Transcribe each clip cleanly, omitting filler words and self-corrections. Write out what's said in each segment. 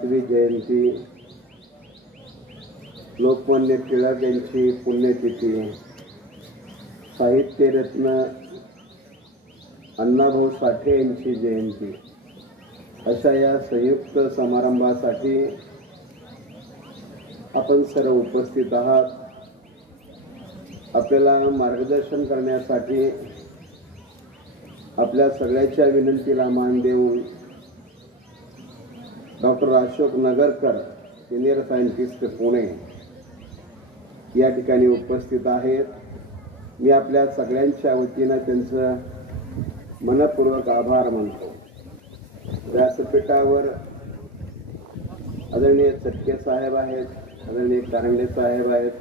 5वी जयंती, लोकमान्य टिळक यांची पुण्यतिथी, साहित्यरत्न अण्णाभाऊ साठे यांची जयंती, अशा या संयुक्त समारंभासाठी आपण सर्व उपस्थित आहात। आपल्याला मार्गदर्शन करण्यासाठी आपल्या सगळ्याच्या विनंतीला मान देऊन doctor Ashok Nagarkar, senior scientist, Pune या ठिकाणी उपस्थित आहेत। मी आपल्या सगळ्यांच्या वतीनं त्यांचं मनपूर्वक आभार मानतो। व्यासपीठावर आदरणीय चटके साहेब आहेत, आदरणीय कारंडे साहेब आहेत,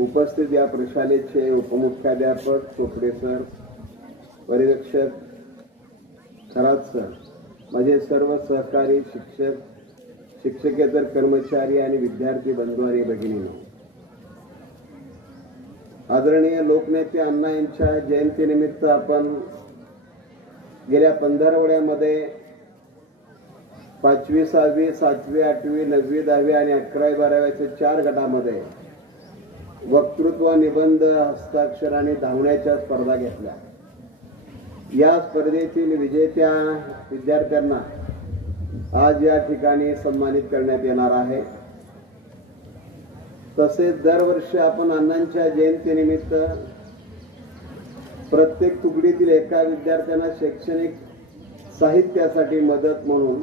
उपस्थित या प्रशालेचे उपमुख्याध्यापक चोपडे सर, पर्यवेक्षक खरात सर, माझे सर्व सहकारी शिक्षक, शिक्षकेतर कर्मचारी आणि विद्यार्थी बंधू आणि भगिनींनो, आदरणीय लोकनेते अण्णा यांच्या जयंतीनिमित्त आपण गेल्या 15 5वी, 6वी, 7वी, 8वी, 9वी, 10वी आणि 11वी, 12वीच्या 4 गटामध्ये वक्तृत्व, निबंध, हस्ताक्षर आणि धावण्याच्या स्पर्धा घेतल्या। या स्पर्धेतील विजेत्या विद्यार्थ्यांना आज या ठिकाणी सन्मानित करण्यात येणार आहे। तसेच दरवर्षी आपण अण्णांच्या जयंतीनिमित्त प्रत्येक तुकडीतील एका विद्यार्थ्यांना शैक्षणिक साहित्यासाठी मदत म्हणून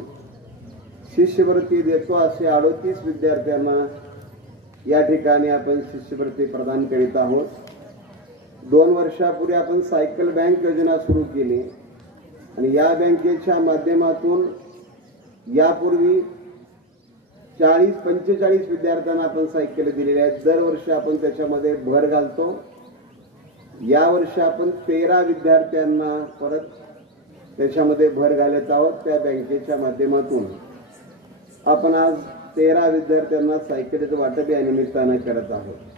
शिष्यवृत्ती देतो। असे 38 विद्यार्थ्यांना या ठिकाणी आपण शिष्यवृत्ती प्रदान करीत आहोत। 2 वर्षापूर्वी आपण सायकल बँक योजना सुरू केली आणि या बँकेच्या माध्यमातून यापूर्वी 40-45 विद्यार्थ्यांना आपण सायकल दिलेल्या आहेत। दरवर्षी आपण त्याच्यामध्ये भर घालतो। यावर्षी आपण 13 विद्यार्थ्यांना परत त्याच्यामध्ये भर घालत आहोत। त्या बँकेच्या माध्यमातून आपण आज 13 विद्यार्थ्यांना सायकलीचं वाटप या निमित्तानं करत आहोत।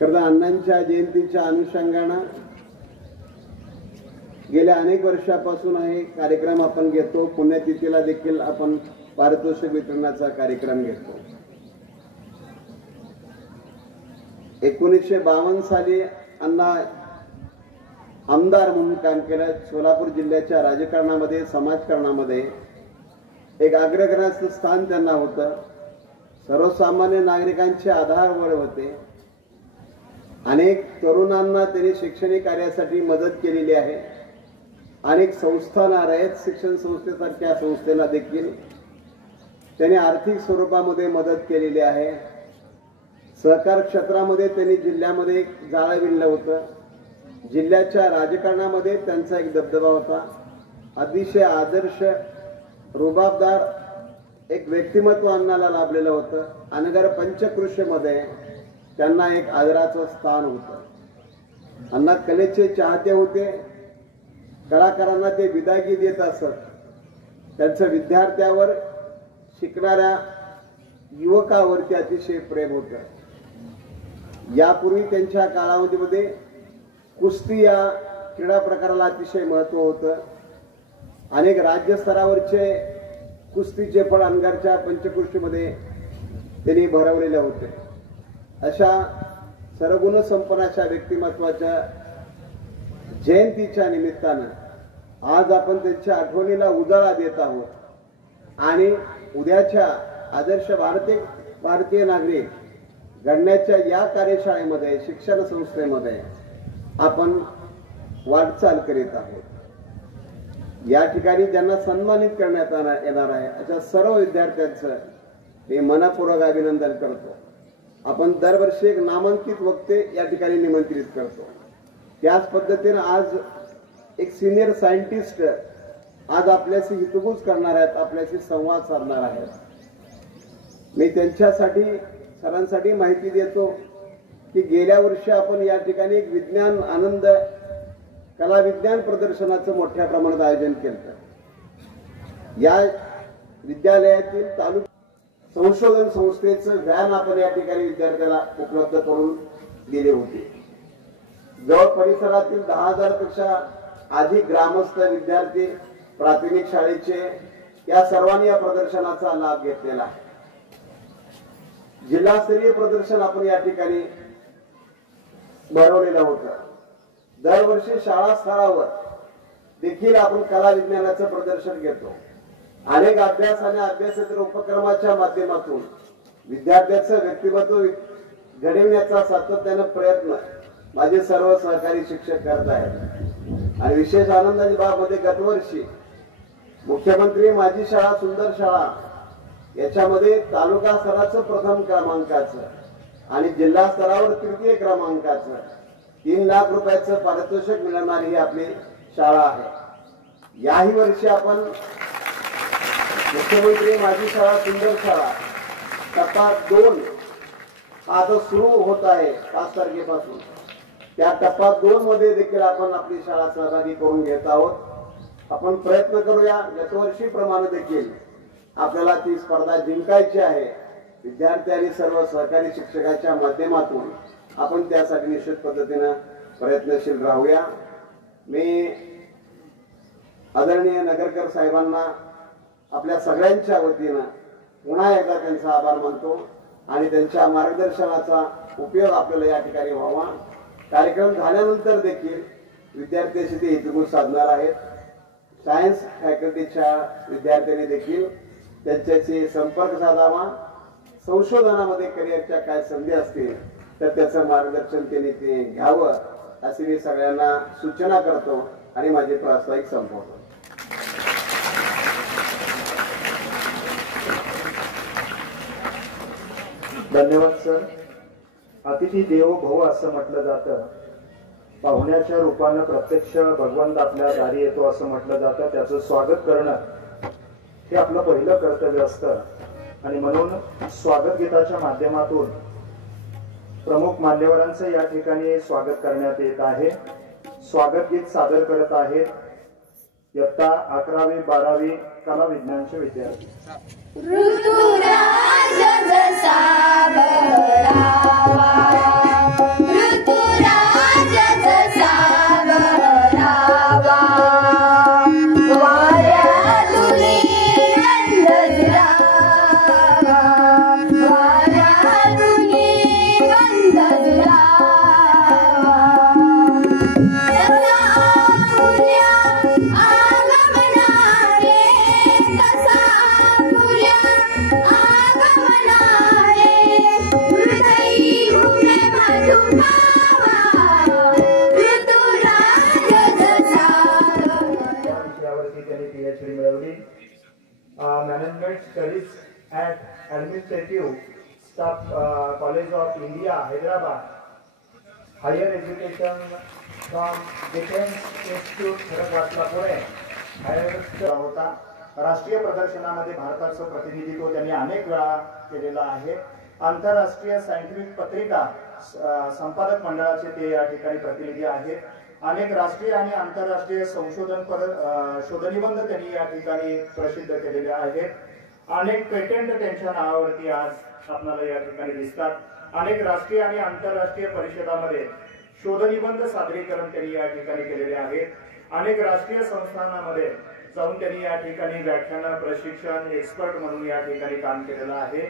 खरं तर अण्णांच्या जयंतीच्या अनुषंगानं गेल्या अनेक वर्षापासून हे कार्यक्रम आपण घेतो। पुण्यतिथीला देखील आपण पारितोषिक वितरणाचा कार्यक्रम घेतो। 1952 साली अण्णा आमदार म्हणून काम केलं। सोलापूर जिल्ह्याच्या राजकारणामध्ये, समाजकारणामध्ये एक अग्रगण्याचं स्थान त्यांना होतं। सर्वसामान्य नागरिकांचे आधारवड होते। अनेक तरुणांना त्यांनी शैक्षणिक कार्यासाठी मदत केलेली आहे। अनेक संस्थांना, रयत शिक्षण संस्थेसारख्या संस्थेला देखील त्यांनी आर्थिक स्वरूपामध्ये मदत केलेली आहे। सहकार क्षेत्रामध्ये त्यांनी जिल्ह्यामध्ये एक जाळं विणलं होतं। जिल्ह्याच्या राजकारणामध्ये त्यांचा एक दबदबा होता। अतिशय आदर्श, रुबाबदार एक व्यक्तिमत्व अण्णाला लाभलेलं होतं। अनगर पंचकृषीमध्ये त्यांना एक आदराचं स्थान होतं। अण्णा कलेचे चाहते होते। कलाकारांना ते विदागी देत असत। त्यांचं विद्यार्थ्यावर, शिकणाऱ्या युवकावरती अतिशय प्रेम होतं। यापूर्वी त्यांच्या काळामध्ये कुस्ती या क्रीडा प्रकाराला अतिशय महत्त्व होतं। अनेक राज्यस्तरावरचे कुस्तीचे पण अनगरच्या पंचकृषीमध्ये त्यांनी भरवलेले होते। अशा सर्वगुण संपन्न अशा व्यक्तिमत्वाच्या जयंतीच्या निमित्तानं आज आपण त्यांच्या आठवणीला उजाळा देत आहोत आणि उद्याच्या आदर्श भारतीय नागरिक घडण्याच्या या कार्यशाळेमध्ये, शिक्षण संस्थेमध्ये आपण वाटचाल करीत आहोत। या ठिकाणी ज्यांना सन्मानित करण्यात येणार आहे अशा सर्व विद्यार्थ्यांचं मी मनपूर्वक अभिनंदन करतो। आपण दरवर्षी एक नामांकित वक्ते या ठिकाणी निमंत्रित करतो। त्याच पद्धतीने आज एक सिनियर सायंटिस्ट आज आपल्याशी हितगुज करणार आहेत, आपल्याशी संवाद साधणार आहेत। मी त्यांच्यासाठी, सरांसाठी माहिती देतो की गेल्या वर्षी आपण या ठिकाणी एक विज्ञान आनंद कला विज्ञान प्रदर्शनाचं मोठ्या प्रमाणात आयोजन केलं। या विद्यालयातील तालुका संशोधन संस्थेचं व्हॅन आपण या ठिकाणी विद्यार्थ्याला उपलब्ध करून दिले होते। जवळ परिसरातील 10,000 पेक्षा अधिक ग्रामस्थ विद्यार्थी प्राथमिक शाळेचे या सर्वांनी या प्रदर्शनाचा लाभ घेतलेला आहे. जिल्हास्तरीय प्रदर्शन आपण या ठिकाणी भरवलेलं होतं. दरवर्षी शाळा स्तरावर देखील आपण कला विज्ञानाचं प्रदर्शन घेतो. अनेक अभ्यास आणि अभ्यासेतर उपक्रमाच्या माध्यमातून विद्यार्थ्यांचं व्यक्तिमत्व घडविण्याचा सातत्याने प्रयत्न माझे सर्व सहकारी शिक्षक करत आहेत. आणि विशेष आनंदाची बाब मध्ये गतवर्षी मुख्यमंत्री माझी शाळा सुंदर शाळा याच्यामध्ये तालुका स्तराचं प्रथम क्रमांकाचं आणि जिल्हा स्तरावर तृतीय क्रमांकाचं 3 लाख रुपयाचं पारितोषिक मिळणारी ही आपली शाळा आहे. याही वर्षी आपण मुख्यमंत्री माझी शाळा सुंदर शाळा टप्पा 2 आता सुरू होत आहे 5 तारखेपासून. त्या टप्पा 2 मध्ये देखील आपण आपली शाळा सहभागी करून घेत आहोत. आपण प्रयत्न करूया गतवर्षी प्रमाणे देखील आपल्याला ती स्पर्धा जिंकायची आहे. विद्यार्थी आणि सर्व सहकारी शिक्षकाच्या माध्यमातून आपण त्यासाठी निश्चित पद्धतीने प्रयत्नशील राहूया. मी आदरणीय नगरकर साहेबांना आपल्या सगळ्यांच्या वतीनं पुन्हा एकदा त्यांचा आभार मानतो आणि त्यांच्या मार्गदर्शनाचा उपयोग आपल्याला या ठिकाणी व्हावा. कार्यक्रम झाल्यानंतर देखील विद्यार्थ्यांशी ते हितगुज साधणार आहेत. सायन्स फॅकल्टीच्या विद्यार्थ्यांनी देखील त्यांच्याशी संपर्क साधावा. संशोधनामध्ये करिअरच्या काय संधी असतील तर त्याचं मार्गदर्शन त्यांनी ते घ्यावं अशी मी सगळ्यांना सूचना करतो आणि माझे प्रास्ताविक संपवतो. धन्यवाद सर. अतिथी देवो भव असं म्हटलं जातं. पाहुण्याच्या रूपानं प्रत्यक्ष भगवंत आपल्या दारी येतो असं म्हटलं जातं. त्याचं स्वागत करणं हे आपलं पहिलं कर्तव्य असतं आणि म्हणून स्वागत गीताच्या माध्यमातून प्रमुख मान्यवरांचं या ठिकाणी स्वागत करण्यात येत आहे. स्वागत गीत सादर करत आहेत इयत्ता 11वी 12वी कला विज्ञानचे विद्यार्थी. ऋतुराज जसा बहरावा, ऋतुराज जसा बहरावा, वाऱ्यातुनी गंध झुलावा, वाऱ्यातुनी गंध झुलावा, तसा फुल्या आगमनाने, तसा फुल्या आगमनाने, हृदयी घुमे मधुमावा, ऋतुराज जसा या विषयावरती त्यांनी PhD मिळवली. Management studies at administrative staff college of India Hyderabad, higher education from defence institute Khadakwasla Pune होता. राष्ट्रीय प्रदर्शनामध्ये भारताचं प्रतिनिधित्व त्यांनी अनेक वेळा केलेलं आहे. आंतरराष्ट्रीय सायंटिफिक पत्रिका संपादक मंडळाचे ते या ठिकाणी प्रतिनिधी आहेत. अनेक राष्ट्रीय आणि आंतरराष्ट्रीय शोधनिबंध त्यांनी या ठिकाणी प्रसिद्ध केलेले आहेत. अनेक पेटंट त्यांच्या नावावरती आज आपल्याला या ठिकाणी दिसतात. अनेक राष्ट्रीय आणि आंतरराष्ट्रीय परिषदामध्ये शोधनिबंध सादरीकरण त्यांनी या ठिकाणी केलेले आहेत. अनेक राष्ट्रीय संस्थांमध्ये जाऊन त्यांनी या ठिकाणी व्याख्यान प्रशिक्षण एक्सपर्ट म्हणून या ठिकाणी काम केलेलं आहे.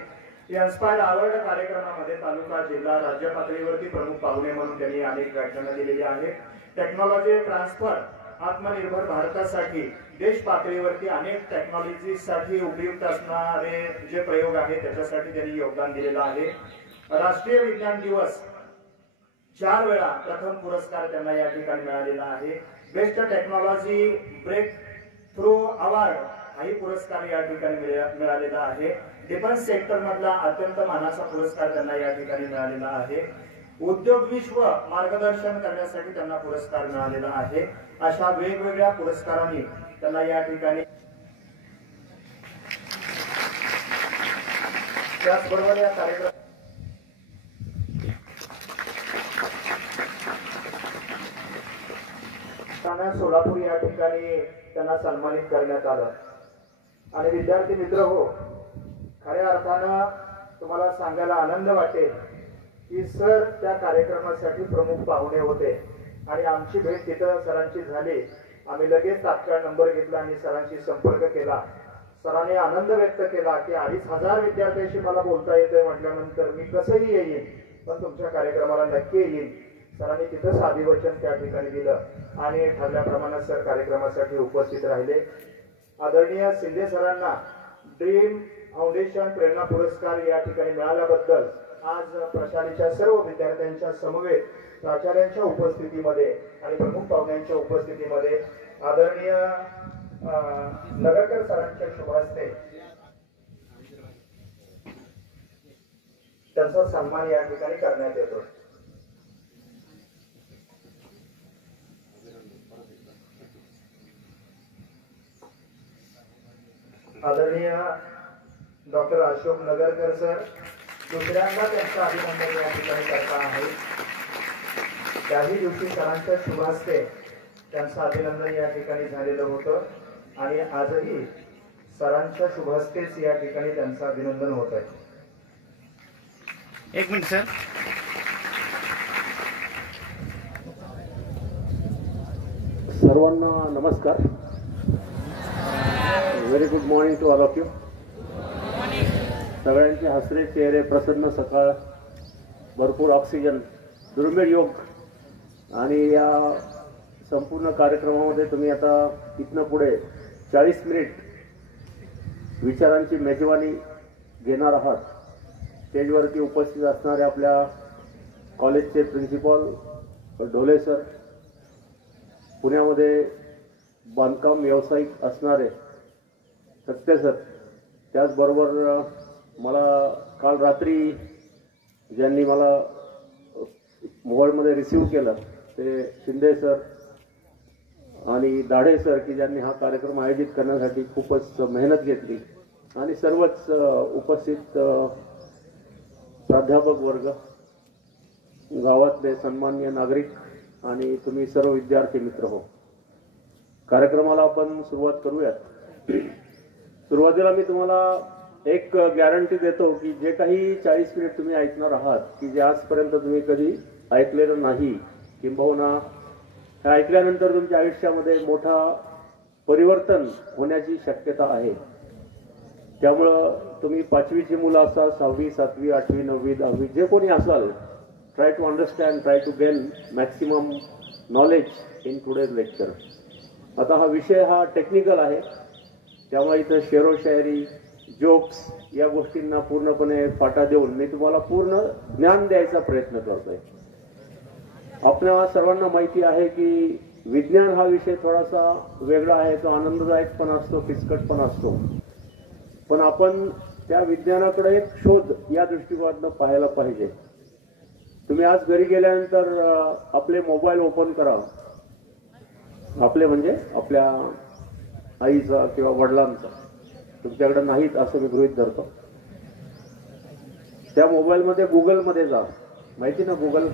इन्स्पायर अवॉर्ड कार्यक्रमामध्ये तालुका जिल्हा राज्य पातळीवरती प्रमुख पाहुणे म्हणून त्यांनी अनेक व्याख्यानं दिलेली आहेत. टेक्नॉलॉजी ट्रान्सफर आत्मनिर्भर भारतासाठी देश पातळीवरती अनेक टेक्नॉलॉजीसाठी उपयुक्त असणारे जे प्रयोग आहेत त्याच्यासाठी त्यांनी योगदान दिलेलं आहे. राष्ट्रीय विज्ञान दिवस 4 वेळा प्रथम पुरस्कार त्यांना या ठिकाणी मिळालेला आहे. Best technology breakthrough award हाही पुरस्कार या ठिकाणी मिळालेला आहे. डिफेन्स सेक्टर मधला अत्यंत मानाचा पुरस्कार त्यांना या ठिकाणी मिळालेला आहे. उद्योग विश्व मार्गदर्शन करण्यासाठी त्यांना पुरस्कार मिळालेला आहे. अशा वेगवेगळ्या पुरस्कारांनी त्यांना या ठिकाणी त्याचबरोबर या कार्यक्रम सोलापूर या ठिकाणी त्यांना सन्मानित करण्यात आलं. आणि विद्यार्थी मित्र हो, खऱ्या अर्थानं तुम्हाला सांगायला आनंद वाटेल की सर त्या कार्यक्रमासाठी प्रमुख पाहुणे होते आणि आमची भेट तिथं सरांची झाली. आम्ही लगेच तात्काळ नंबर घेतला आणि सरांशी संपर्क केला. सरांनी आनंद व्यक्त केला की 2500 विद्यार्थ्यांशी मला बोलता येतंय म्हटल्यानंतर मी कसंही येईन, पण तुमच्या कार्यक्रमाला नक्की येईन. सरांनी तिथंच अभिवचन त्या ठिकाणी दिलं आणि ठरल्याप्रमाणे सर कार्यक्रमासाठी उपस्थित राहिले. आदरणीय शिंदे सरांना ड्रीम फाउंडेशन प्रेरणा पुरस्कार या ठिकाणी मिळाल्याबद्दल आज प्रशालेच्या सर्व विद्यार्थ्यांच्या समवेत प्राचार्यांच्या उपस्थितीमध्ये आणि प्रमुख पाहुण्यांच्या उपस्थितीमध्ये आदरणीय नगरकर सरांच्या शुभ हस्ते त्यांचा सन्मान या ठिकाणी करण्यात येतो. आदरणीय डॉक्टर अशोक नगरकर सर दुसऱ्यांदा त्यांचं अभिनंदन या ठिकाणी करता आहे. त्याही दिवशी सरांच्या शुभ हस्ते त्यांचं अभिनंदन या ठिकाणी झालेलं होतं आणि आजही सरांच्या शुभ हस्तेच या ठिकाणी त्यांचं अभिनंदन होत आहे. एक मिनिट सर. सर्वांना नमस्कार. Very good morning to all of you. सगळ्यांचे हसरे चेहरे, प्रसन्न सकाळ, भरपूर ऑक्सिजन, दुर्मिळ योग आणि या संपूर्ण कार्यक्रमामध्ये तुम्ही आता इथनं पुढे 40 मिनिट विचारांची मेजवानी घेणार आहात. स्टेजवरती उपस्थित असणारे आपल्या कॉलेजचे प्रिन्सिपॉल ढोले सर, पुण्यामध्ये बांधकाम व्यावसायिक असणारे सत्य सर, त्याचबरोबर मला काल रात्री ज्यांनी मला मोहोळमध्ये रिसीव्ह केलं ते शिंदे सर आणि दाढे सर की ज्यांनी हा कार्यक्रम आयोजित करण्यासाठी खूपच मेहनत घेतली, आणि सर्वच उपस्थित प्राध्यापक वर्ग, गावातले सन्माननीय नागरिक आणि तुम्ही सर्व विद्यार्थी मित्र हो. कार्यक्रमाला आपण सुरुवात करूयात. सुरुवातीला मी तुम्हाला एक गॅरंटी देतो की जे काही 40 मिनिट तुम्ही ऐकणार आहात की जे आजपर्यंत तुम्ही कधी ऐकलेलं नाही, किंबहुना हे ऐकल्यानंतर तुमच्या आयुष्यामध्ये मोठा परिवर्तन होण्याची शक्यता आहे. त्यामुळं तुम्ही 5वीची मुलं असाल, 6वी, 7वी, 8वी, 9वी, 10वी जे कोणी असाल, try to understand, try to gain maximum knowledge in today's lecture. आता हा विषय हा टेक्निकल आहे, त्यामुळे इथं शेरो शायरी, जोक्स या गोष्टींना पूर्णपणे फाटा देऊन मी तुम्हाला पूर्ण ज्ञान द्यायचा प्रयत्न करतोय. आपल्या सर्वांना माहिती आहे की विज्ञान हा विषय थोडासा वेगळा आहे. तो आनंददायक पण असतो, किचकट पण असतो, पण आपण त्या विज्ञानाकडे एक शोध या दृष्टिकोनातून पाहायला पाहिजे. तुम्ही आज घरी गेल्यानंतर आपले मोबाईल ओपन करा, आपले म्हणजे आपल्या आईचा किंवा वडिलांचा, तुमच्याकडे नाहीत असं मी गृहीत धरतो. त्या मोबाईलमध्ये गुगलमध्ये जा, माहिती ना गुगल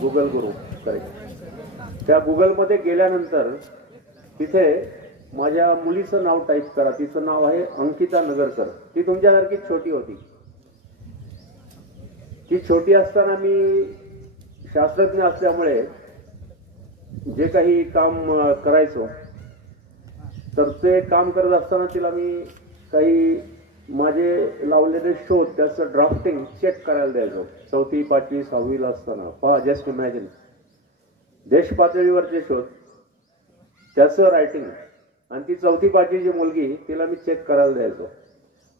गुरु करेक्ट. त्या गुगलमध्ये गेल्यानंतर तिथे माझ्या मुलीचं नाव टाईप करा. तिचं नाव आहे अंकिता नगरकर. ती तुमच्यासारखी छोटी होती. ती छोटी असताना मी शास्त्रज्ञ असल्यामुळे जे काही काम करायचो, तर ते काम करत असताना तिला मी काही माझे लावलेले शोध त्याचं ड्राफ्टिंग चेक करायला द्यायचो. 4वी, 5वी, 6वीला असताना. पहा, जस्ट इमॅजिन, देश पातळीवरचे शोध, त्याचं रायटिंग, आणि ती 4वी, 5वीची मुलगी, तिला मी चेक करायला द्यायचो.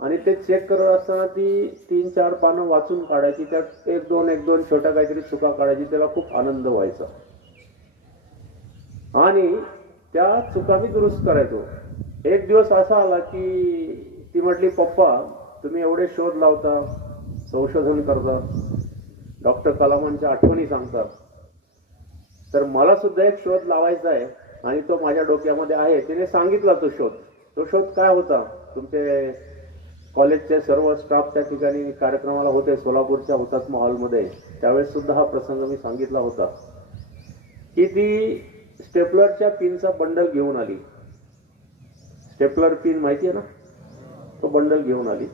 आणि ते चेक करत असताना ती 3-4 पानं वाचून काढायची, त्यात एक दोन छोट्या काहीतरी चुका काढायची. त्याला खूप आनंद व्हायचा आणि त्या चुका मी दुरुस्त करायचो. एक दिवस असा आला की ती म्हटली, पप्पा तुम्ही एवढे शोध लावता, संशोधन करता, डॉक्टर कलामांच्या आठवणी सांगता, तर मला सुद्धा एक शोध लावायचा आहे आणि तो माझ्या डोक्यामध्ये आहे. तिने सांगितला तो शोध. तो शोध काय होता? तुमचे कॉलेजचे सर्व स्टाफ त्या ठिकाणी कार्यक्रमाला होते, सोलापूरच्या हुतात्मा हॉलमध्ये. त्यावेळेस सुद्धा हा प्रसंग मी सांगितला होता की ती स्टेपलरच्या पिनचा बंडल घेऊन आली. स्टेपलर पिन माहिती आहे ना, तो बंडल घेऊन आली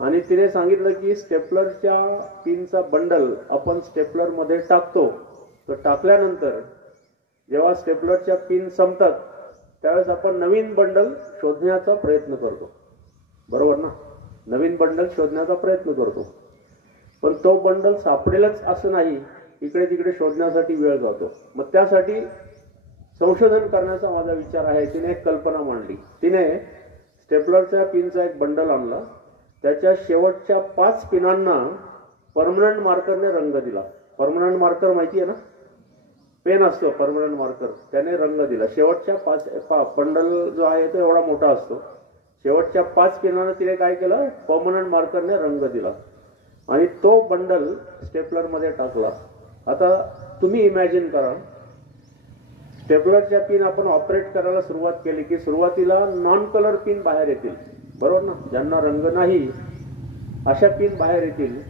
आणि तिने सांगितलं की स्टेपलरच्या पिनचा बंडल आपण स्टेपलर मध्ये टाकतो, तर टाकल्यानंतर जेव्हा स्टेपलरच्या पिन संपतात त्यावेळेस आपण नवीन बंडल शोधण्याचा प्रयत्न करतो, बरोबर ना? नवीन बंडल शोधण्याचा प्रयत्न करतो, पण तो बंडल सापडेलच असं नाही, इकडे तिकडे शोधण्यासाठी वेळ जातो. मग त्यासाठी संशोधन करण्याचा माझा विचार आहे. तिने एक कल्पना मांडली. तिने स्टेपलरच्या पिनचा एक बंडल आणला, त्याच्या शेवटच्या 5 पिनांना परमनंट मार्करने रंग दिला. परमनंट मार्कर माहिती आहे ना, पेन असतो परमनंट मार्कर, त्याने रंग दिला. शेवटच्या 5 बंडल जो आहे तो एवढा मोठा असतो, शेवटच्या 5 पिनांना तिने काय केलं, परमनंट मार्करने रंग दिला आणि तो बंडल स्टेपलर मध्ये टाकला. आता तुम्ही इमॅजिन करा, स्टेपलरच्या पिन आपण ऑपरेट करायला सुरुवात केली की सुरुवातीला नॉन कलर पिन बाहेर येतील, बरोबर ना? ज्यांना रंग नाही अशा पिन बाहेर येतील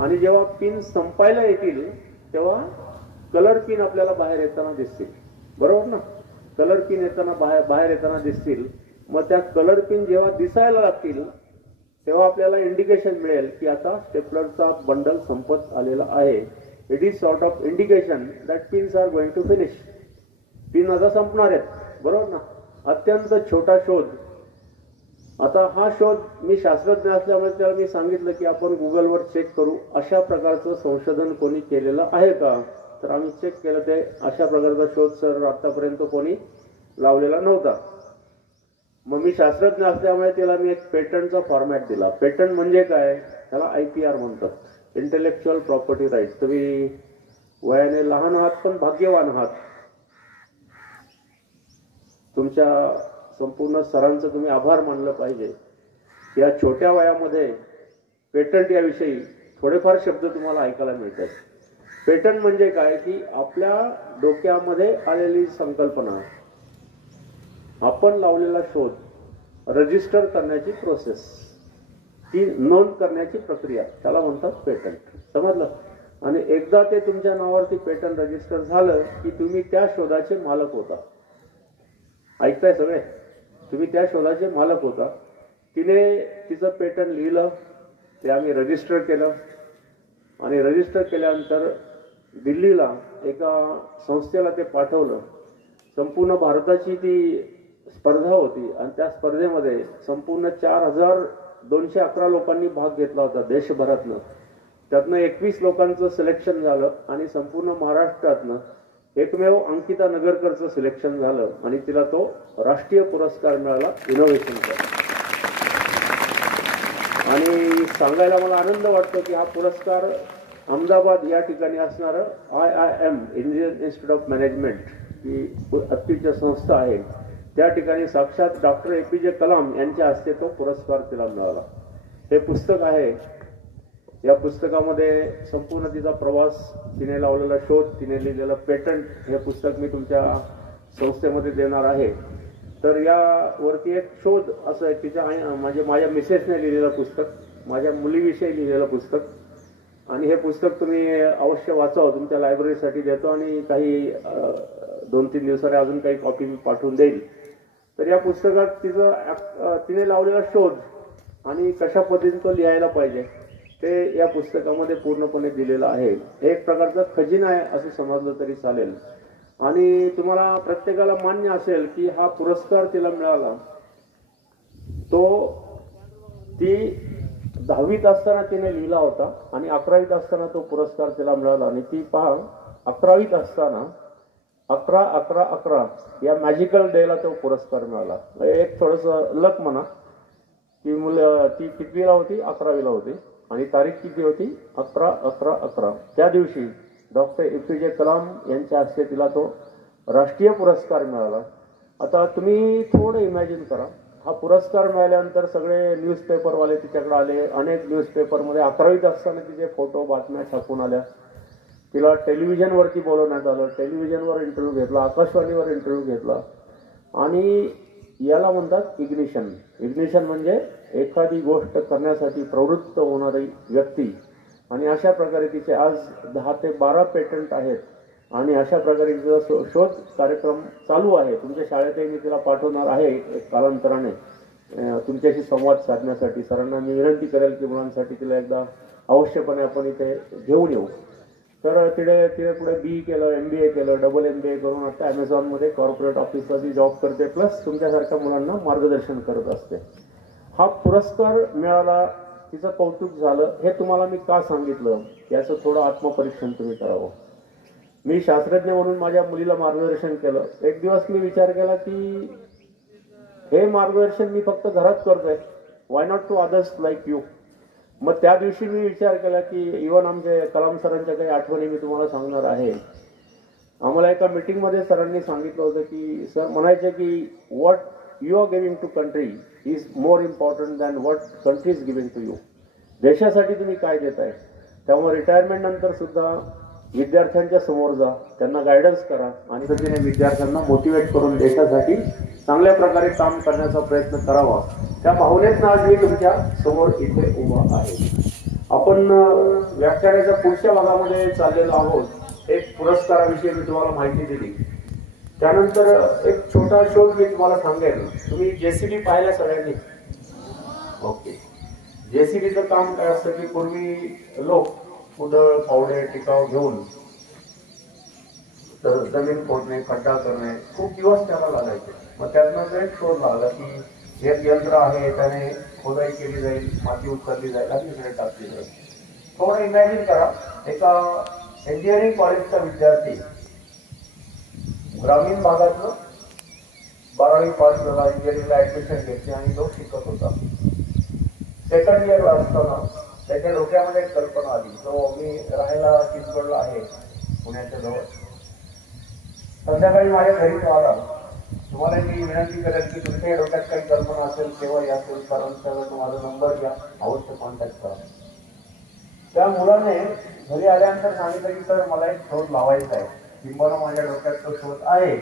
आणि जेव्हा पिन संपायला येतील तेव्हा कलर पिन आपल्याला बाहेर येताना दिसतील, बरोबर ना? कलर पिन येताना बाहेर येताना दिसतील. मग त्या कलर पिन जेव्हा दिसायला लागतील तेव्हा आपल्याला इंडिकेशन मिळेल की आता स्टेपलरचा बंडल संपत आलेला आहे. It is sort of indication that pins are going to finish. Pin आता संपणार आहेत, बरोबर ना? अत्यंत छोटा शोध. आता हा शोध, मी शास्त्रज्ञ असल्यामुळे त्याला मी सांगितलं की आपण गुगलवर चेक करू अशा प्रकारचं संशोधन कोणी केलेलं आहे का. तर आम्ही चेक केलं, ते अशा प्रकारचा शोध सर आतापर्यंत कोणी लावलेला नव्हता. मग मी शास्त्रज्ञ असल्यामुळे त्याला मी एक पेटंटचा फॉर्मॅट दिला. पेटंट म्हणजे काय, त्याला IPR म्हणतात, इंटेलेक्च्युअल प्रॉपर्टी राईट्स. तुम्ही वयाने लहान आहात पण भाग्यवान आहात. तुमच्या संपूर्ण सरांचं तुम्ही आभार मानलं पाहिजे. या छोट्या वयामध्ये पेटंट याविषयी थोडेफार शब्द तुम्हाला ऐकायला मिळतात. पेटंट म्हणजे काय की आपल्या डोक्यामध्ये आलेली संकल्पना, आपण लावलेला शोध रजिस्टर करण्याची प्रोसेस, ती नोंद करण्याची प्रक्रिया, त्याला म्हणतात पेटंट. समजलं? आणि एकदा ते तुमच्या नावावरती पेटंट रजिस्टर झालं की तुम्ही त्या शोधाचे मालक होता. ऐकताय सगळे? तुम्ही त्या शोधाचे मालक होता. तिने तिचं पेटंट लिहिलं, ते आम्ही रजिस्टर केलं आणि रजिस्टर केल्यानंतर दिल्लीला एका संस्थेला ते पाठवलं. संपूर्ण भारताची ती स्पर्धा होती आणि त्या स्पर्धेमध्ये संपूर्ण 4211 लोकांनी भाग घेतला होता देशभरातनं. त्यातनं 21 लोकांचं सिलेक्शन झालं आणि संपूर्ण महाराष्ट्रातनं एकमेव अंकिता नगरकरचं सिलेक्शन झालं आणि तिला तो राष्ट्रीय पुरस्कार मिळाला इनोव्हेशनचा. आणि सांगायला मला आनंद वाटतो की हा पुरस्कार अहमदाबाद या ठिकाणी असणारं IIM, Indian institute of management, ही अत्युच्च संस्था आहे, त्या ठिकाणी साक्षात डॉक्टर APJ कलाम यांच्या हस्ते तो पुरस्कार तिला मिळाला. हे पुस्तक आहे. या पुस्तकामध्ये संपूर्ण तिचा प्रवास, तिने लावलेला शोध, तिने लिहिलेलं पेटंट, हे पुस्तक मी तुमच्या संस्थेमध्ये देणार आहे. तर यावरती एक शोध असं आहे, तिच्या माझ्या मिसेसने लिहिलेलं पुस्तक, माझ्या मुलीविषयी लिहिलेलं पुस्तक. आणि हे पुस्तक तुम्ही अवश्य वाचावं. तुमच्या लायब्ररीसाठी देतो आणि काही 2-3 दिवसाने अजून काही कॉपी मी पाठवून देईल. तर या पुस्तकात तिने लावलेला शोध आणि कशा पद्धतीने तो लिहायला पाहिजे ते या पुस्तकामध्ये पूर्णपणे दिलेलं आहे. एक प्रकारचा खजिना आहे असं समजलं तरी चालेल. आणि तुम्हाला प्रत्येकाला मान्य असेल की हा पुरस्कार तिला मिळाला तो ती 10वीत असताना तिने लिहिला होता आणि 11वीत असताना तो पुरस्कार तिला मिळाला. आणि ती पहा, 11वीत असताना 11/11/11 या मॅजिकल डेला तो पुरस्कार मिळाला. एक थोडंसं लक म्हणा की ती कितवीला होती, 11वीला होती आणि तारीख किती होती, 11/11/11. त्या दिवशी डॉक्टर APJ कलाम यांच्या हस्ते तिला तो राष्ट्रीय पुरस्कार मिळाला. आता तुम्ही थोडं इमॅजिन करा, हा पुरस्कार मिळाल्यानंतर सगळे न्यूजपेपरवाले तिच्याकडे आले. अनेक न्यूजपेपरमध्ये 11वीत असताना तिचे फोटो, बातम्या छापून आल्या. तिला टेलिव्हिजनवरती बोलवण्यात आलं, टेलिव्हिजनवर इंटरव्ह्यू घेतला, आकाशवाणीवर इंटरव्ह्यू घेतला. आणि याला म्हणतात इग्निशन. इग्निशन म्हणजे एखादी गोष्ट करण्यासाठी प्रवृत्त होणारी व्यक्ती. आणि अशा प्रकारे तिचे आज 10 ते 12 पेटंट आहेत आणि अशा प्रकारे तिचा शोध कार्यक्रम चालू आहे. तुमच्या शाळेतही मी तिला पाठवणार आहे कालांतराने तुमच्याशी संवाद साधण्यासाठी. सरांना मी विनंती करेल की मुलांसाठी तिला एकदा अवश्यपणे आपण इथे घेऊन येऊ. तर तिथे तिथे पुढे बी केलं, MBA केलं, डबल MBA करून आता ॲमेझॉनमध्ये कॉर्पोरेट ऑफिसला ती जॉब करते, प्लस तुमच्यासारख्या मुलांना मार्गदर्शन करत असते. हा पुरस्कार मिळाला, तिचं कौतुक झालं. हे तुम्हाला मी का सांगितलं, याचं थोडं आत्मपरीक्षण तुम्ही करावं. मी शास्त्रज्ञ म्हणून माझ्या मुलीला मार्गदर्शन केलं. एक दिवस मी विचार केला की हे मार्गदर्शन मी फक्त घरात करतोय, why not to others like you. मग त्या दिवशी मी विचार केला की इव्हन आमचे कलाम सरांच्या काही आठवणी मी तुम्हाला सांगणार आहे. आम्हाला एका मीटिंगमध्ये सरांनी सांगितलं होतं की सर म्हणायचे की what you are giving to country is more important than what country is giving to you. देशासाठी तुम्ही काय देताय. त्यामुळे रिटायरमेंट नंतर सुद्धा विद्यार्थ्यांच्या समोर जा, त्यांना गायडन्स करा आणि तिने विद्यार्थ्यांना मोटिवेट करून देशासाठी चांगल्या प्रकारे काम करण्याचा प्रयत्न करावा. त्या भावनेतनं आज मी तुमच्या समोर इथे उभा आहे. आपण व्याख्यानाच्या पुढच्या भागामध्ये चाललेलो आहोत. एक पुरस्काराविषयी मी तुम्हाला माहिती दिली. त्यानंतर एक छोटा शोध मी तुम्हाला सांगेन. तुम्ही JCB पाहिला सगळ्यांनी? ओके. JCBचं काम काय असतं की पूर्वी लोक कुदळ, फावडे, टिकाव घेऊन तर जमीन खोदणे, खड्डा करणे खूप दिवस त्याला लागायचे. मग त्यातनं एक शोध लागला की एक यंत्र आहे, त्याने खोदाई केली जाईल, माती उचलली जाईल आणि तिकडे टाकली जाईल. थोडं इमॅजिन करा, एका इंजिनिअरिंग कॉलेजचा विद्यार्थी ग्रामीण भागातलं 12वी पास झाला, इंजिनिअरिंगला ऍडमिशन घेतली आणि तो शिकत होता. सेकंड इयरला असताना त्याच्या डोक्यामध्ये एक कल्पना आली. जो मी राहायला चिंचवडला आहे, पुण्याच्या जवळ. संध्याकाळी माझ्या घरी तो आला. तुम्हाला मी विनंती करेन की तुमच्या डोक्यात काही कल्पना असेल तेव्हा या कारण माझा नंबर घ्या, अवश्य कॉन्टॅक्ट करा. त्या मुलाने घरी आल्यानंतर सांगितलं की सर मला एक शोध लावायचा आहे, किंबहुना माझ्या डोक्यात तो शोध आहे,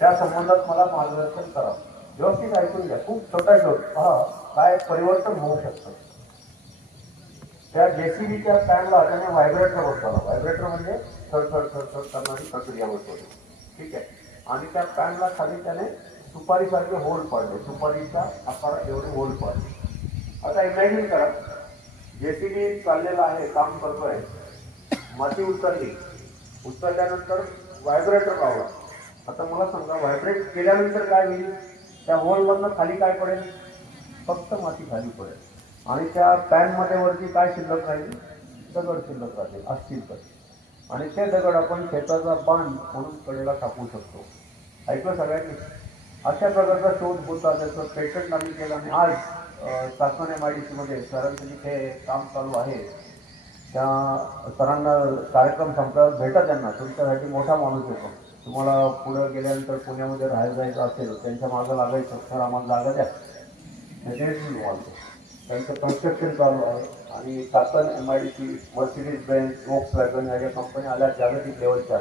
त्या संबंधात मला मार्गदर्शन करा. व्यवस्थित ऐकून घ्या. खूप छोटा शोध पहा, काय परिवर्तन होऊ शकतं. त्या JCBच्या पॅनला त्याने व्हायब्रेटर बसवला. व्हायब्रेटर म्हणजे थरथर थरथर करणारी प्रक्रिया बसवली. ठीक आहे. आणि त्या पॅनला खाली त्याने सुपारीसारखे होल पाडले, सुपारीच्या आकारात एवढे होल पाडले. आता इमॅजिन करा, JCB चाललेला आहे, काम करतोय, माती उचलली, उचलल्यानंतर व्हायब्रेटर लावला. आता मला सांगा, व्हायब्रेट केल्यानंतर काय होईल? त्या होलमधनं खाली काय पडेल? फक्त माती खाली पडेल. आणि त्या पॅनमध्ये वरती काय शिल्लक राहील? दगड शिल्लक राहतील असतील तर. आणि ते दगड आपण शेताचा बाण म्हणून कडेला टाकू शकतो. ऐकलं सगळ्यांनी? अशा प्रकारचा शोध होता, त्याचं पेटंट आम्ही केलं. आणि आज शासन MIDC मध्ये सरांचं जिथे काम चालू आहे, त्या सरांना कार्यक्रम संपल्यावर भेटा त्यांना. तुमच्यासाठी मोठा माणूस येतो. तुम्हाला पुढे गेल्यानंतर पुण्यामध्ये राहायला जायचं असेल, त्यांच्या मागं लागायचं, सर आम्हाला जागा द्या, त्यांचं कन्स्ट्रक्शन चालू आहे. आणि शासन MIDC, मर्सिडीज बेंझ, वोक्सवॅगन या ज्या कंपन्या आल्या जागतिक लेवलच्या,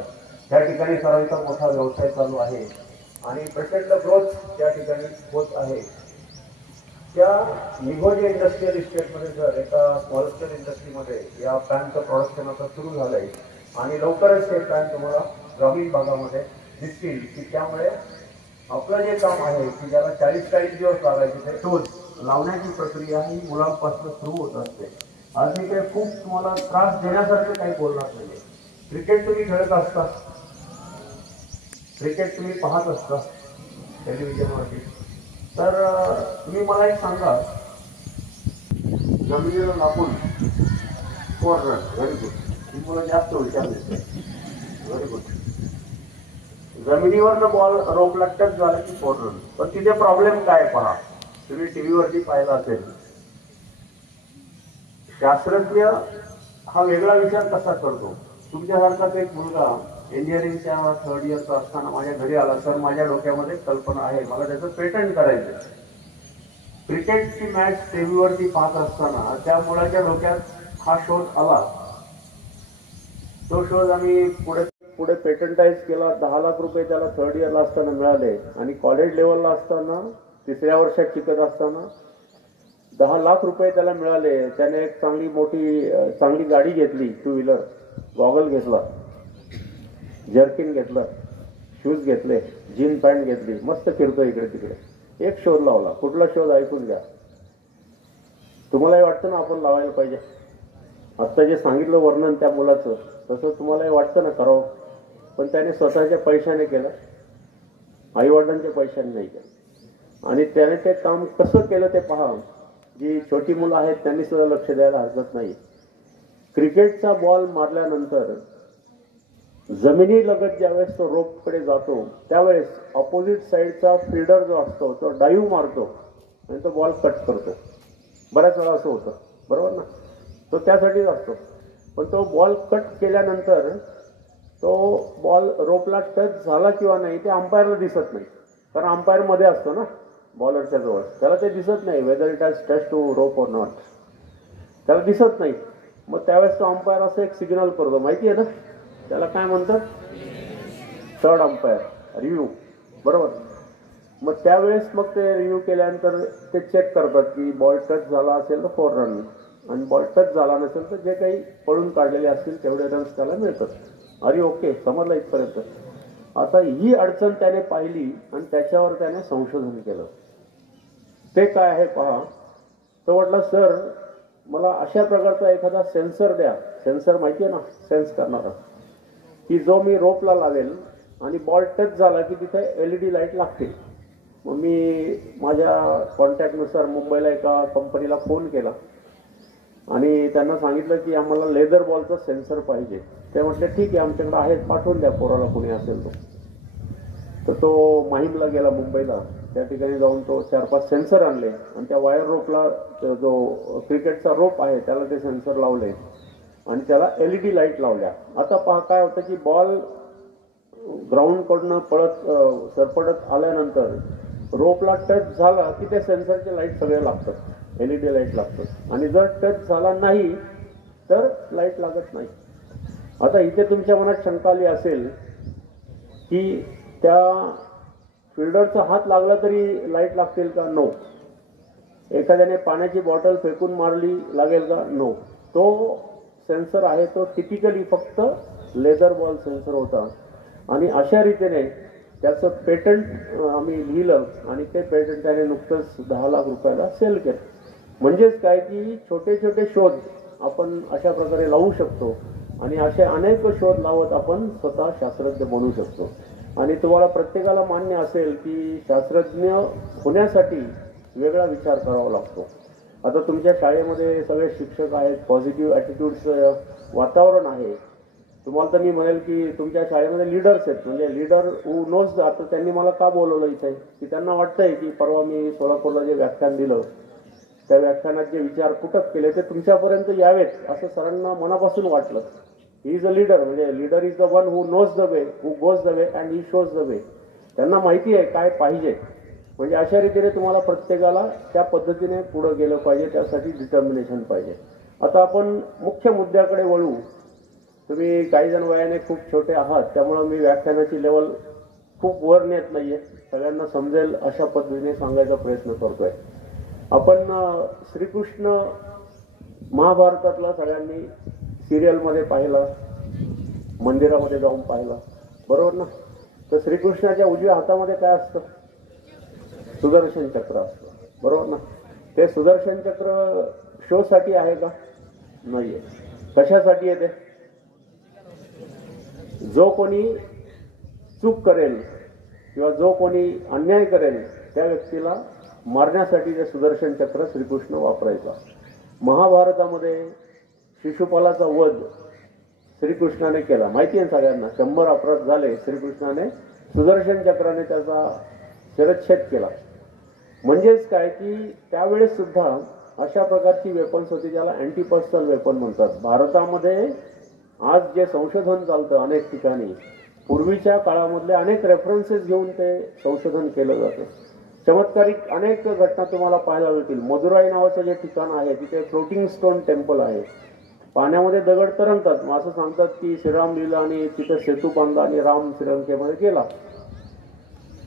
त्या ठिकाणी सरांचा मोठा व्यवसाय चालू आहे आणि प्रचंड ग्रोथ त्या ठिकाणी होत आहे. त्या निघोजे इंडस्ट्रियल इस्टेटमध्ये जर एका स्मॉल स्केल इंडस्ट्रीमध्ये या पॅनचं प्रोडक्शन आता सुरू झालंय आणि लवकरच ते पॅन तुम्हाला ग्रामीण भागामध्ये दिसतील. की त्यामुळे आपलं जे काम आहे की ज्याला 40-40 दिवस लागायचे, ते शोध लावण्याची प्रक्रिया ही मुलांपासून सुरू होत असते. आज मी काही खूप तुम्हाला त्रास देण्यासारखं काही बोलणार नाही. क्रिकेट तुम्ही खेळत असता, क्रिकेट तुम्ही पाहत असता टेलिव्हिजनवरती, तर तुम्ही मला एक सांगा, जमिनीला लागून 4 रन, व्हेरी गुड. मी मला जास्त विचार देते, व्हेरी गुड. जमिनीवरनं बॉल रोपला टच झाला की 4 रन. पण तिथे प्रॉब्लेम काय पहा, तुम्ही टीव्हीवरती पाहिला असेल. शास्त्रज्ञ हा वेगळा विचार कसा करतो. तुमच्यासारखाच एक मुलगा इंजिनिअरिंगच्या 3rd इयरचा असताना माझ्या घरी आला. सर माझ्या डोक्यामध्ये कल्पना आहे, मला त्याचं पेटंट करायचं. क्रिकेटची मॅच टीव्हीवरती पाहत असताना त्या मुलाच्या डोक्यात हा शोध आला. तो शोध आम्ही पुढे पेटंटाईज केला. 10 लाख रुपये त्याला 3rd इयरला असताना मिळाले. आणि कॉलेज लेवलला असताना 3ऱ्या वर्षात शिकत असताना 10 लाख रुपये त्याला मिळाले. त्याने एक चांगली गाडी घेतली, 2 व्हीलर, गॉगल घेतला, जर्किन घेतला, शूज घेतले, जीन पॅन्ट घेतली, मस्त फिरतो इकडे तिकडे. एक शोध लावला. कुठला शोध? ऐकून घ्या. तुम्हालाही वाटतं ना आपण लावायला पाहिजे. आत्ता जे सांगितलं वर्णन त्या मुलाचं, तसं तुम्हाला वाटतं ना करावं, पण त्याने स्वतःच्या पैशाने केलं, आईवडिलांच्या पैशाने नाही केलं. आणि त्याने ते काम कसं केलं ते पहा. जी छोटी मुलं आहेत त्यांनी सुद्धा लक्ष द्यायला हरकत नाही. क्रिकेटचा बॉल मारल्यानंतर जमिनीलगत ज्यावेळेस तो रोपकडे जातो त्यावेळेस ऑपोजिट साईडचा फिल्डर जो असतो तो डाईव्ह मारतो आणि तो बॉल कट करतो. बऱ्याच वेळा असं होतं, बरोबर ना. तो त्यासाठीच असतो. पण तो बॉल कट केल्यानंतर तो बॉल रोपला टच झाला किंवा नाही ते अंपायरला दिसत नाही, कारण अंपायर मध्ये असतो ना बॉलरच्या जवळ, त्याला ते दिसत नाही whether it has touch to rope or not, त्याला दिसत नाही. मग त्यावेळेस तो अंपायर असं एक सिग्नल करतो, माहिती आहे ना त्याला काय म्हणतात, थर्ड अंपायर रिव्ह्यू, बरोबर. मग त्यावेळेस मग ते रिव्ह्यू केल्यानंतर ते चेक करतात की बॉल टच झाला असेल तर 4 रन, आणि बॉल टच झाला नसेल तर जे काही पळून काढलेले असतील तेवढे रन्स त्याला मिळतात. अरे ओके, समजलं इथपर्यंत. आता ही अडचण त्याने पाहिली आणि त्याच्यावर त्याने संशोधन केलं. ते काय आहे पहा. तो म्हटला सर मला अशा प्रकारचा एखादा सेन्सर द्या, सेन्सर माहिती आहे ना सेन्स करणारा, की जो मी रोपला लावेल आणि बॉल टच झाला की तिथे LED लाईट लागते. मग मी माझ्या कॉन्टॅक्टनुसार मुंबईला एका कंपनीला फोन केला आणि त्यांना सांगितलं की आम्हाला लेदर बॉलचा सेन्सर पाहिजे. ते म्हटले ठीक आहे आमच्याकडे आहेत, पाठवून द्या पोराला कुणी असेल तो. तर तो माहीमला गेला मुंबईला, त्या ठिकाणी जाऊन तो 4-5 सेन्सर आणले आणि त्या वायर रोपला जो क्रिकेटचा रोप आहे त्याला ते सेन्सर लावले आणि त्याला LED लाईट लावल्या. आता पहा काय होतं की बॉल ग्राउंडकडनं सरपडत आल्यानंतर रोपला टच झाला की त्या सेन्सरचे लाईट सगळे लागतात, LED लाईट लागतात, आणि जर टच झाला नाही तर लाईट लागत नाही. आता इथे तुमच्या मनात शंका आली असेल की त्या फिल्डरचा हात लागला तरी लाईट लागतील का? नो. एखाद्याने पाण्याची बॉटल फेकून मारली लागेल का? नो. तो सेन्सर आहे तो टिपिकली फक्त लेदर बॉल सेन्सर होता आणि अशा रीतीने त्याचं पेटंट आम्ही लिहिलं आणि ते पेटंट त्याने नुकतंच 10 लाख रुपयाला सेल केलं. म्हणजेच काय की छोटे छोटे शोध आपण अशा प्रकारे लावू शकतो आणि असे अनेक शोध लावत आपण स्वतः शास्त्रज्ञ बनू शकतो. आणि तुम्हाला प्रत्येकाला मान्य असेल की शास्त्रज्ञ होण्यासाठी वेगळा विचार करावा लागतो. आता तुमच्या शाळेमध्ये सगळे शिक्षक आहेत, पॉझिटिव्ह ॲटिट्यूडचं वातावरण आहे. तुम्हाला तर मी म्हणेल की तुमच्या शाळेमध्ये लीडर्स आहेत, म्हणजे लीडर हू नोज. आता त्यांनी मला का बोलवलं इथे की त्यांना वाटतंय की परवा मी सोलापूरला जे व्याख्यान दिलं त्या व्याख्यानात जे विचार पुटक केले ते तुमच्यापर्यंत यावेत असं सरांना मनापासून वाटलं. ही इज अ लीडर, म्हणजे leader is the one who knows the way, who goes the way and he shows the way. त्यांना माहिती आहे काय पाहिजे. म्हणजे अशा रीतीने तुम्हाला प्रत्येकाला त्या पद्धतीने पुढे गेलं पाहिजे, त्यासाठी डिटर्मिनेशन पाहिजे. आता आपण मुख्य मुद्द्याकडे वळू. तुम्ही काही जण वयाने खूप छोटे आहात त्यामुळे मी व्याख्यानाची लेवल खूप वर नेत नाहीये, सगळ्यांना समजेल अशा पद्धतीने सांगायचा प्रयत्न करतोय. आपण श्रीकृष्ण महाभारतातला सगळ्यांनी सिरियलमध्ये पाहिला, मंदिरामध्ये जाऊन पाहिला, बरोबर ना. तर श्रीकृष्णाच्या उजव्या हातामध्ये काय असतं? सुदर्शन चक्र असतं, बरोबर ना. ते सुदर्शन चक्र शो साठी आहे का? नाहीये. कशासाठी आहे ते? जो कोणी चूक करेल किंवा जो कोणी अन्याय करेल त्या व्यक्तीला मारण्यासाठी ते सुदर्शन चक्र श्रीकृष्ण वापरायचा. महाभारतामध्ये शिशुपालाचा वध श्रीकृष्णाने केला, माहिती आहे सगळ्यांना. 100 अपराध झाले, श्रीकृष्णाने सुदर्शन चक्राने त्याचा शिरच्छेद केला. म्हणजेच काय की त्यावेळेस सुद्धा अशा प्रकारची वेपन्स होती ज्याला अँटीपर्सनल वेपन म्हणतात. भारतामध्ये आज जे संशोधन चालतं अनेक ठिकाणी, पूर्वीच्या काळामधले अनेक रेफरन्सेस घेऊन ते संशोधन केलं जातं. चमत्कारिक अनेक घटना तुम्हाला पाहायला मिळतील. मदुराई नावाचं जे ठिकाण आहे तिथे फ्लोटिंग स्टोन टेम्पल आहे. पाण्यामध्ये दगड तरंगतात. मग असं सांगतात की श्रीराम लीला आणि तिथे सेतू बांधला आणि राम श्रीलंकेमध्ये गेला.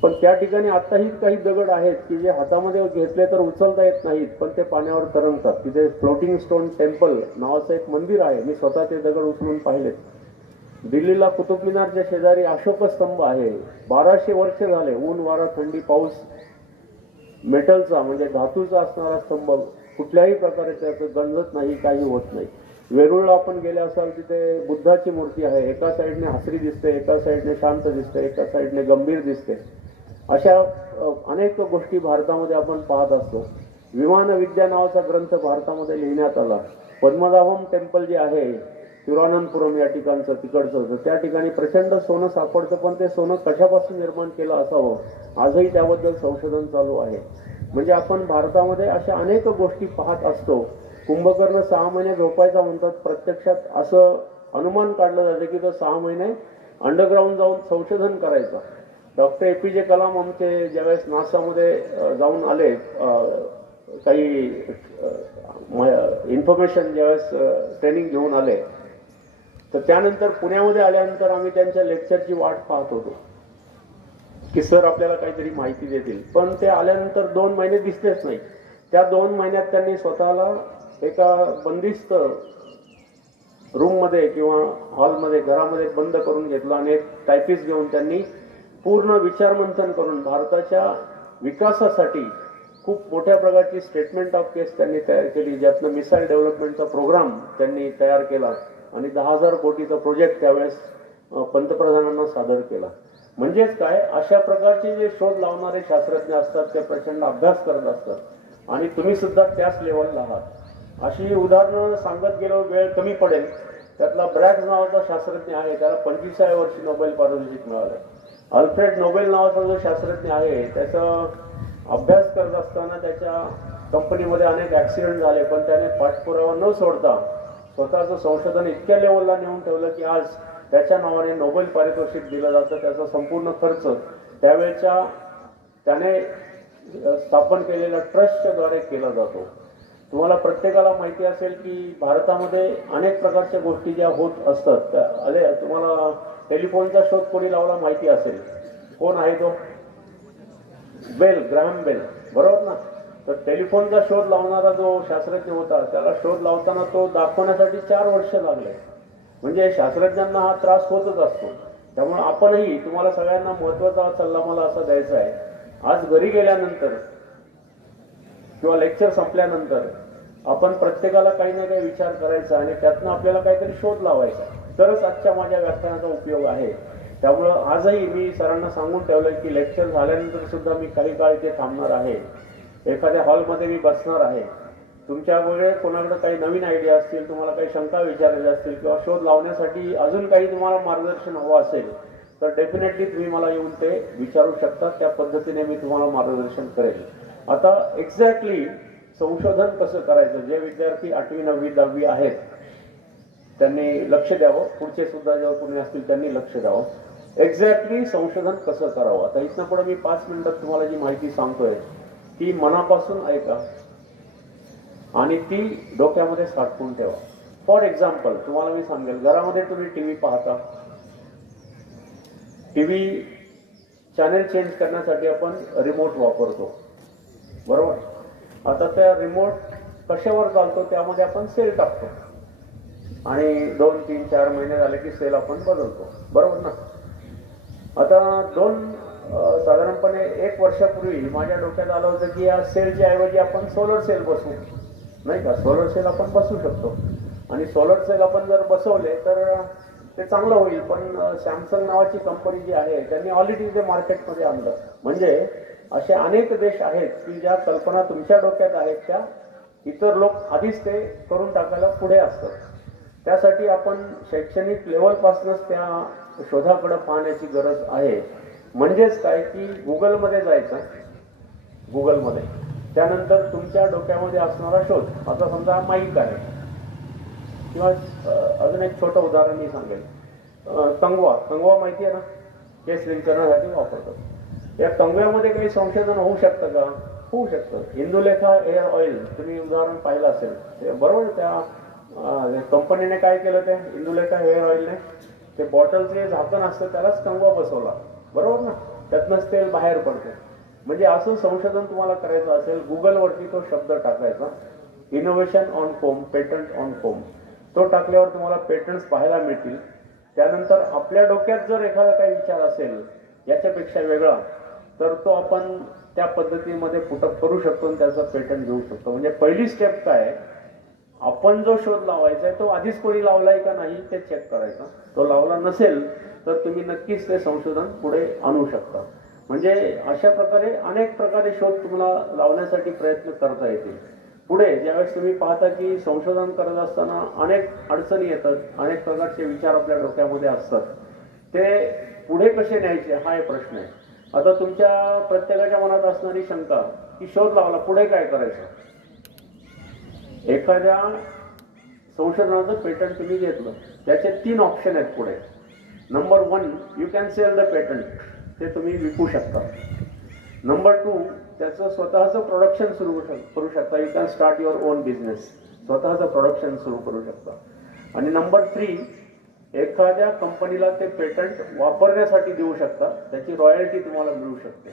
पण त्या ठिकाणी आताही काही दगड आहेत की जे हातामध्ये घेतले तर उचलता येत नाहीत, पण ते पाण्यावर तरंगतात. तिथे फ्लोटिंग स्टोन टेम्पल नावाचं एक मंदिर आहे. मी स्वतः ते दगड उचलून पाहिलेत. दिल्लीला कुतुब मिनारच्या शेजारी अशोक स्तंभ आहे. 1200 वर्ष झाले, ऊन वारा थंडी पाऊस, मेटलचा म्हणजे धातूचा असणारा स्तंभ, कुठल्याही प्रकारे त्याचं गंजत नाही, काही होत नाही. वेरूळला आपण गेले असाल तिथे बुद्धाची मूर्ती आहे. एका साईडने हसरी दिसते, एका साईडने शांत दिसते, एका साईडने गंभीर दिसते. अशा अनेक गोष्टी भारतामध्ये आपण पाहत असतो. विमान विद्या नावाचा ग्रंथ भारतामध्ये लिहिण्यात आला. पद्मनाभम टेम्पल जे आहे तिरुअनंतपुरम या ठिकाणचं तिकडचं, तर त्या ठिकाणी प्रचंड सोनं सापडतं. पण ते सोनं कशापासून निर्माण केलं असावं आजही त्याबद्दल संशोधन चालू आहे. म्हणजे आपण भारतामध्ये अशा अनेक गोष्टी पाहत असतो. कुंभकर्ण 6 महिने झोपायचा म्हणतात. प्रत्यक्षात असं अनुमान काढलं जातं की तो 6 महिने अंडरग्राऊंड जाऊन संशोधन करायचा. डॉक्टर APJ कलाम आमचे ज्यावेळेस नासामध्ये जाऊन आले, काही इन्फॉर्मेशन ज्यावेळेस ट्रेनिंग घेऊन आले, तर त्यानंतर पुण्यामध्ये आल्यानंतर आम्ही त्यांच्या लेक्चरची वाट पाहत होतो की सर आपल्याला काहीतरी माहिती देतील. पण ते आल्यानंतर 2 महिने दिसलेच नाही. त्या 2 महिन्यात त्यांनी स्वतःला एका बंदिस्त रूममध्ये किंवा हॉलमध्ये घरामध्ये बंद करून घेतला आणि एक टायपिस्ट घेऊन त्यांनी पूर्ण विचारमंथन करून भारताच्या विकासासाठी खूप मोठ्या प्रकारची स्टेटमेंट ऑफ केस त्यांनी तयार केली, ज्यातनं मिसाईल डेव्हलपमेंटचा प्रोग्राम त्यांनी तयार केला आणि 10,000 कोटीचा प्रोजेक्ट त्यावेळेस पंतप्रधानांना सादर केला. म्हणजेच काय, अशा प्रकारचे जे शोध लावणारे शास्त्रज्ञ असतात ते प्रचंड अभ्यास करत असतात आणि तुम्ही सुद्धा त्याच लेवलला आहात. अशी उदाहरणं सांगत गेलो, वेळ कमी पडेल. त्यातला ब्रॅग्स नावाचा शास्त्रज्ञ आहे, त्याला 25व्या वर्षी नोबेल पारितोषिक मिळालं. अल्फ्रेड नोबेल नावाचा जो शास्त्रज्ञ आहे, त्याचा अभ्यास करत असताना त्याच्या कंपनीमध्ये अनेक ऍक्सिडेंट झाले, पण त्याने पाठपुरावा न सोडता स्वतःचं संशोधन इतक्या लेवलला नेऊन ठेवलं की आज त्याच्या नावाने नोबेल पारितोषिक दिलं जातं. त्याचा संपूर्ण खर्च त्यावेळेच्या त्याने स्थापन केलेल्या ट्रस्टच्या द्वारे केला जातो. तुम्हाला प्रत्येकाला माहिती असेल की भारतामध्ये अनेक प्रकारच्या गोष्टी ज्या होत असतात. अरे तुम्हाला टेलिफोनचा शोध कोणी लावला माहिती असेल, कोण आहे तो? ग्राहम बेल, बरोबर ना? तर टेलिफोनचा शोध लावणारा जो शास्त्रज्ञ होता, त्याला शोध लावताना तो दाखवण्यासाठी 4 वर्ष लागले. म्हणजे शास्त्रज्ञांना हा त्रास होतच असतो. त्यामुळे आपणही, तुम्हाला सगळ्यांना महत्वाचा सल्ला मला असा द्यायचा आहे, आज घरी गेल्यानंतर किंवा लेक्चर संपल्यानंतर आपण प्रत्येकाला काही ना काही विचार करायचा आणि त्यातनं आपल्याला काहीतरी शोध लावायचा, तरच आजच्या माझ्या व्याख्यानाचा उपयोग आहे. त्यामुळं आजही मी सरांना सांगून ठेवलंय की लेक्चर झाल्यानंतर सुद्धा मी काही काळ इथे थांबणार आहे. एखाद्या हॉलमध्ये मी बसणार आहे. तुमच्यामुळे कोणाकडे काही नवीन आयडिया असतील, तुम्हाला काही शंका विचारायच्या असतील किंवा शोध लावण्यासाठी अजून काही तुम्हाला मार्गदर्शन हवं असेल तर डेफिनेटली तुम्ही मला येऊन ते विचारू शकता. त्या पद्धतीने मी तुम्हाला मार्गदर्शन करेल. आता एक्झॅक्टली संशोधन कसं करायचं, जे विद्यार्थी 8वी 9वी 10वी आहेत त्यांनी लक्ष द्यावं. पुढचे सुद्धा जेव्हा कोणी असतील त्यांनी लक्ष द्यावं. एक्झॅक्टली संशोधन कसं करावं. आता इथनं पुढे मी 5 मिनिटात तुम्हाला जी माहिती सांगतोय ती मनापासून ऐका आणि ती डोक्यामध्ये साठवून ठेवा. फॉर एक्झाम्पल तुम्हाला मी सांगेल, घरामध्ये तुम्ही टीव्ही पाहता. टीव्ही चॅनेल चेंज करण्यासाठी आपण रिमोट वापरतो, बरोबर? आता त्या रिमोट कशावर चालतो, त्यामध्ये आपण सेल टाकतो आणि 2, 3, 4 महिने झाले की सेल आपण बदलतो, बरोबर ना? आता साधारणपणे 1 वर्षापूर्वी माझ्या डोक्यात आलं होतं की या सेलच्या ऐवजी आपण सोलर सेल बसवू, नाही का? सोलर सेल आपण बसवू शकतो आणि सोलर सेल आपण जर बसवले तर ते चांगलं होईल. पण सॅमसंग नावाची कंपनी जी आहे त्यांनी ऑलरेडी ते मार्केटमध्ये आणलं. म्हणजे असे अनेक देश आहेत की ज्या कल्पना तुमच्या डोक्यात आहेत त्या इतर लोक आधीच ते करून टाकायला पुढे असतात. त्यासाठी आपण शैक्षणिक लेवलपासूनच त्या शोधाकडे पाहण्याची गरज आहे. म्हणजेच काय की गुगलमध्ये जायचं, गुगलमध्ये त्यानंतर तुमच्या डोक्यामध्ये असणारा शोध. आता समजा माईक आहे किंवा अजून एक छोटं उदाहरण मी सांगेल. कंगवा माहिती आहे ना, केस विंचरण्यासाठी वापरतात. या कंगव्यामध्ये काही संशोधन होऊ शकतं का? होऊ शकतं. इंदुलेखा हेअर ऑइल तुम्ही उदाहरण पाहिलं असेल, बरोबर? त्या कंपनीने काय केलं, ते इंदुलेखा हेअर ऑइलने ते बॉटलचे झाकण असतं त्यालाच कंगवा बसवला, बरोबर ना? त्यातनंच तेल बाहेर पडते. म्हणजे असं संशोधन तुम्हाला करायचं असेल, गुगलवरती तो शब्द टाकायचा, innovation on foam, patent on foam. तो टाकल्यावर तुम्हाला पेटंट्स पाहायला मिळतील. त्यानंतर आपल्या डोक्यात जर एखादा काही विचार असेल याच्यापेक्षा वेगळा, तर तो आपण त्या पद्धतीमध्ये पुटअप करू शकतो आणि त्याचा पेटंट घेऊ शकतो. म्हणजे पहिली स्टेप काय, आपण जो शोध लावायचा आहे तो आधीच कोणी लावलाय का नाही ते चेक करायचं. तो लावला नसेल तर तुम्ही नक्कीच ते संशोधन पुढे आणू शकता. म्हणजे अशा प्रकारे अनेक प्रकारे शोध तुम्हाला लावण्यासाठी प्रयत्न करता येतील. पुढे ज्यावेळेस तुम्ही पाहता की संशोधन करत असताना अनेक अडचणी येतात, अनेक प्रकारचे विचार आपल्या डोक्यामध्ये असतात, ते पुढे कसे न्यायचे हा एक प्रश्न आहे. आता तुमच्या प्रत्येकाच्या मनात असणारी शंका की शोध लावला पुढे काय करायचं. एखाद्या संशोधनाचं पेटंट तुम्ही घेतलं, त्याचे 3 ऑप्शन आहेत पुढे. Number 1, you can sell the patent, ते तुम्ही विकू शकता. नंबर 2, त्याचं स्वतःचं प्रोडक्शन सुरू करू शकता. You can start your own business, स्वतःचं प्रोडक्शन सुरू करू शकता. आणि नंबर 3, एखाद्या कंपनीला ते पेटंट वापरण्यासाठी देऊ शकता, त्याची रॉयल्टी तुम्हाला मिळू शकते.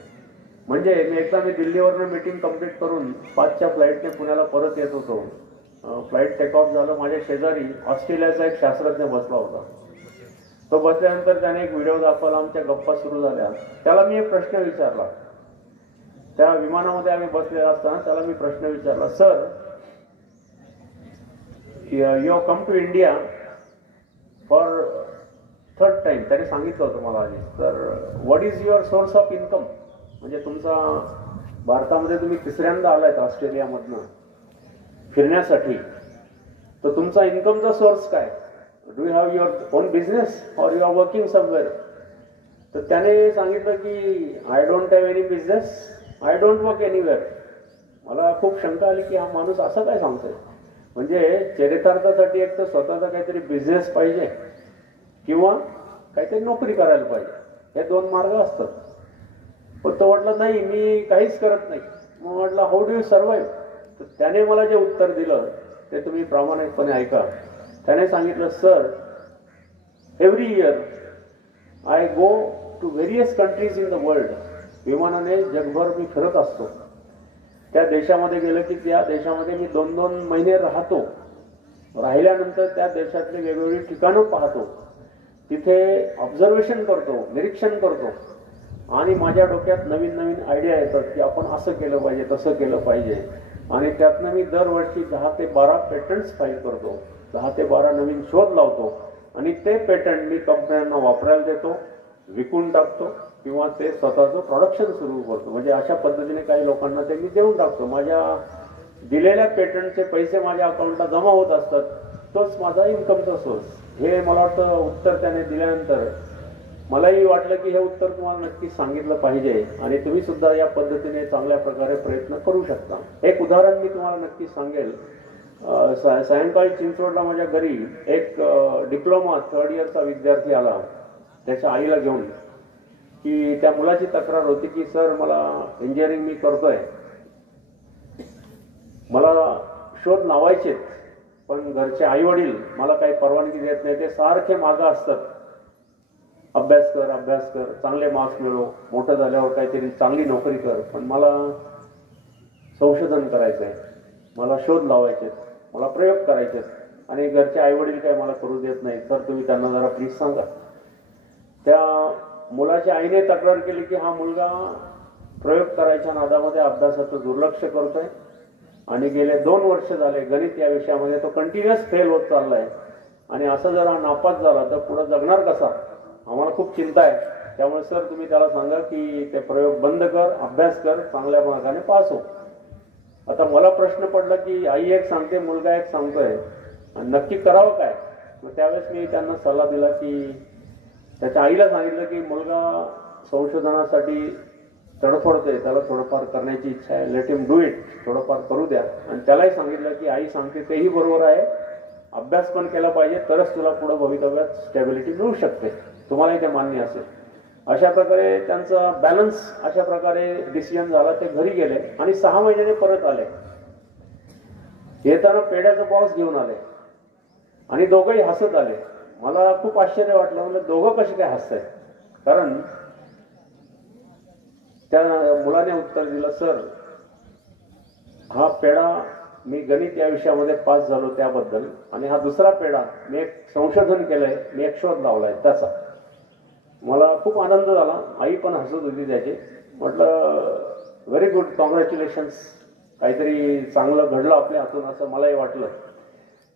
म्हणजे मी दिल्लीवरनं मीटिंग कंप्लीट करून 5च्या फ्लाईटने पुण्याला परत येत होतो. फ्लाईट टेक ऑफ झालं, माझ्या शेजारी ऑस्ट्रेलियाचा एक शास्त्रज्ञ बसला होता. तो बसल्यानंतर त्याने एक व्हिडिओ दाखवला, आमच्या गप्पा सुरू झाल्या. त्याला मी एक प्रश्न विचारला. त्या विमानामध्ये आम्ही बसलेला असताना त्याला मी प्रश्न विचारला, sir you have come to India for 3rd time. त्याने सांगितलं होतं मला आधी, तर what is your source of income. म्हणजे तुमचा भारतामध्ये तुम्ही 3ऱ्यांदा आलायत ऑस्ट्रेलियामधनं फिरण्यासाठी, तर तुमचा इन्कमचा सोर्स काय. Do you have your own business or you are working somewhere. तर त्याने सांगितलं की I don't have any business, I don't work anywhere. मला खूप शंका आली की हा माणूस असं काय सांगतोय. म्हणजे चरितार्थासाठी एक तर स्वतःचा काहीतरी बिझनेस पाहिजे किंवा काहीतरी नोकरी करायला पाहिजे, हे 2 मार्ग असतात. पण तो म्हटलं नाही, मी काहीच करत नाही. मग म्हटलं हाऊ डू यू सर्वाईव्ह. तर त्याने मला जे उत्तर दिलं ते तुम्ही प्रामाणिकपणे ऐका. त्याने सांगितलं, sir every year I go to various countries in the world. विमानाने जगभर मी फिरत असतो. त्या देशामध्ये गेलं की त्या देशामध्ये मी 2-2 महिने राहतो. राहिल्यानंतर त्या देशातली वेगवेगळी ठिकाणं पाहतो, तिथे ऑब्झर्वेशन करतो, निरीक्षण करतो. आणि माझ्या डोक्यात नवीन नवीन आयडिया येतात की आपण असं केलं पाहिजे, तसं केलं पाहिजे. आणि त्यातनं मी दरवर्षी 10 ते 12 पेटंट्स फाईल करतो, 10 ते 12 नवीन शोध लावतो. आणि ते पेटंट मी कंपन्यांना वापरायला देतो, विकून टाकतो किंवा ते स्वतःचं प्रोडक्शन सुरू करतो. म्हणजे अशा पद्धतीने काही लोकांना ते मी देऊन टाकतो. माझ्या दिलेल्या पेटंटचे पैसे माझ्या अकाउंटला जमा होत असतात. तोच माझा इन्कमचा सोर्स. हे मला वाटतं उत्तर त्याने दिल्यानंतर मलाही वाटलं की हे उत्तर तुम्हाला नक्कीच सांगितलं पाहिजे आणि तुम्ही सुद्धा या पद्धतीने चांगल्या प्रकारे प्रयत्न करू शकता. एक उदाहरण मी तुम्हाला नक्कीच सांगेल. सायंकाळी चिंचवडला माझ्या घरी एक डिप्लोमा 3rd इयरचा विद्यार्थी आला त्याच्या आईला घेऊन, की त्या मुलाची तक्रार होती की सर मला इंजिनिअरिंग मी करतोय, मला शोध लावायचे पण घरचे आई वडील मला काही परवानगी देत नाही. ते सारखे मागं असतात, अभ्यास कर, चांगले मार्क्स मिळव, मोठं झाल्यावर काहीतरी चांगली नोकरी कर. पण मला संशोधन करायचंय, मला शोध लावायचे, मला प्रयोग करायचे आणि घरचे आई वडील काही मला करू देत नाही. तर तुम्ही त्यांना जरा प्लीज सांगा. त्या मुलाच्या आईने तक्रार केली की हा मुलगा प्रयोग करायच्या नादामध्ये अभ्यासाचं दुर्लक्ष करतोय आणि गेले 2 वर्ष झाले गणित या विषयामध्ये तो कंटिन्युअस फेल होत चाललाय. आणि असं जर हा नापास झाला तर पुढे जगणार कसा, आम्हाला खूप चिंता आहे. त्यामुळे सर तुम्ही त्याला सांगा की ते प्रयोग बंद कर, अभ्यास कर, चांगल्या मार्गाने पास हो. आता मला प्रश्न पडला की आई एक सांगते, मुलगा एक सांगतोय, नक्की करावं काय. मग त्यावेळेस मी त्यांना सल्ला दिला की त्याच्या आईला सांगितलं की मुलगा संशोधनासाठी तडफडतोय, त्याला थोडंफार करण्याची इच्छा आहे, लेट हिम डू इट, थोडंफार करू द्या. आणि त्यालाही सांगितलं की आई सांगते तेही बरोबर आहे, अभ्यास पण केला पाहिजे, तरच तुला पुढे भवितव्यात स्टॅबिलिटी मिळू शकते, तुम्हालाही ते मान्य असेल. अशा प्रकारे त्यांचा बॅलन्स अशा प्रकारे डिसिजन झाला. ते घरी गेले आणि 6 महिन्याने परत आले. येताना पेढ्याचा बॉक्स घेऊन आले आणि दोघंही हसत आले. मला खूप आश्चर्य वाटलं, म्हणजे दोघं कसे काय हसतायत. कारण त्या मुलाने उत्तर दिलं, सर हा पेढा मी गणित या विषयामध्ये पास झालो त्याबद्दल, आणि हा दुसरा पेढा मी एक संशोधन केलंय, मी एक शोध लावलाय त्याचा. मला खूप आनंद झाला. आई पण हसत होती त्याची. म्हटलं व्हेरी गुड, कॉंग्रॅच्युलेशन्स, काहीतरी चांगलं घडलं आपल्या हातून असं मलाही वाटलं.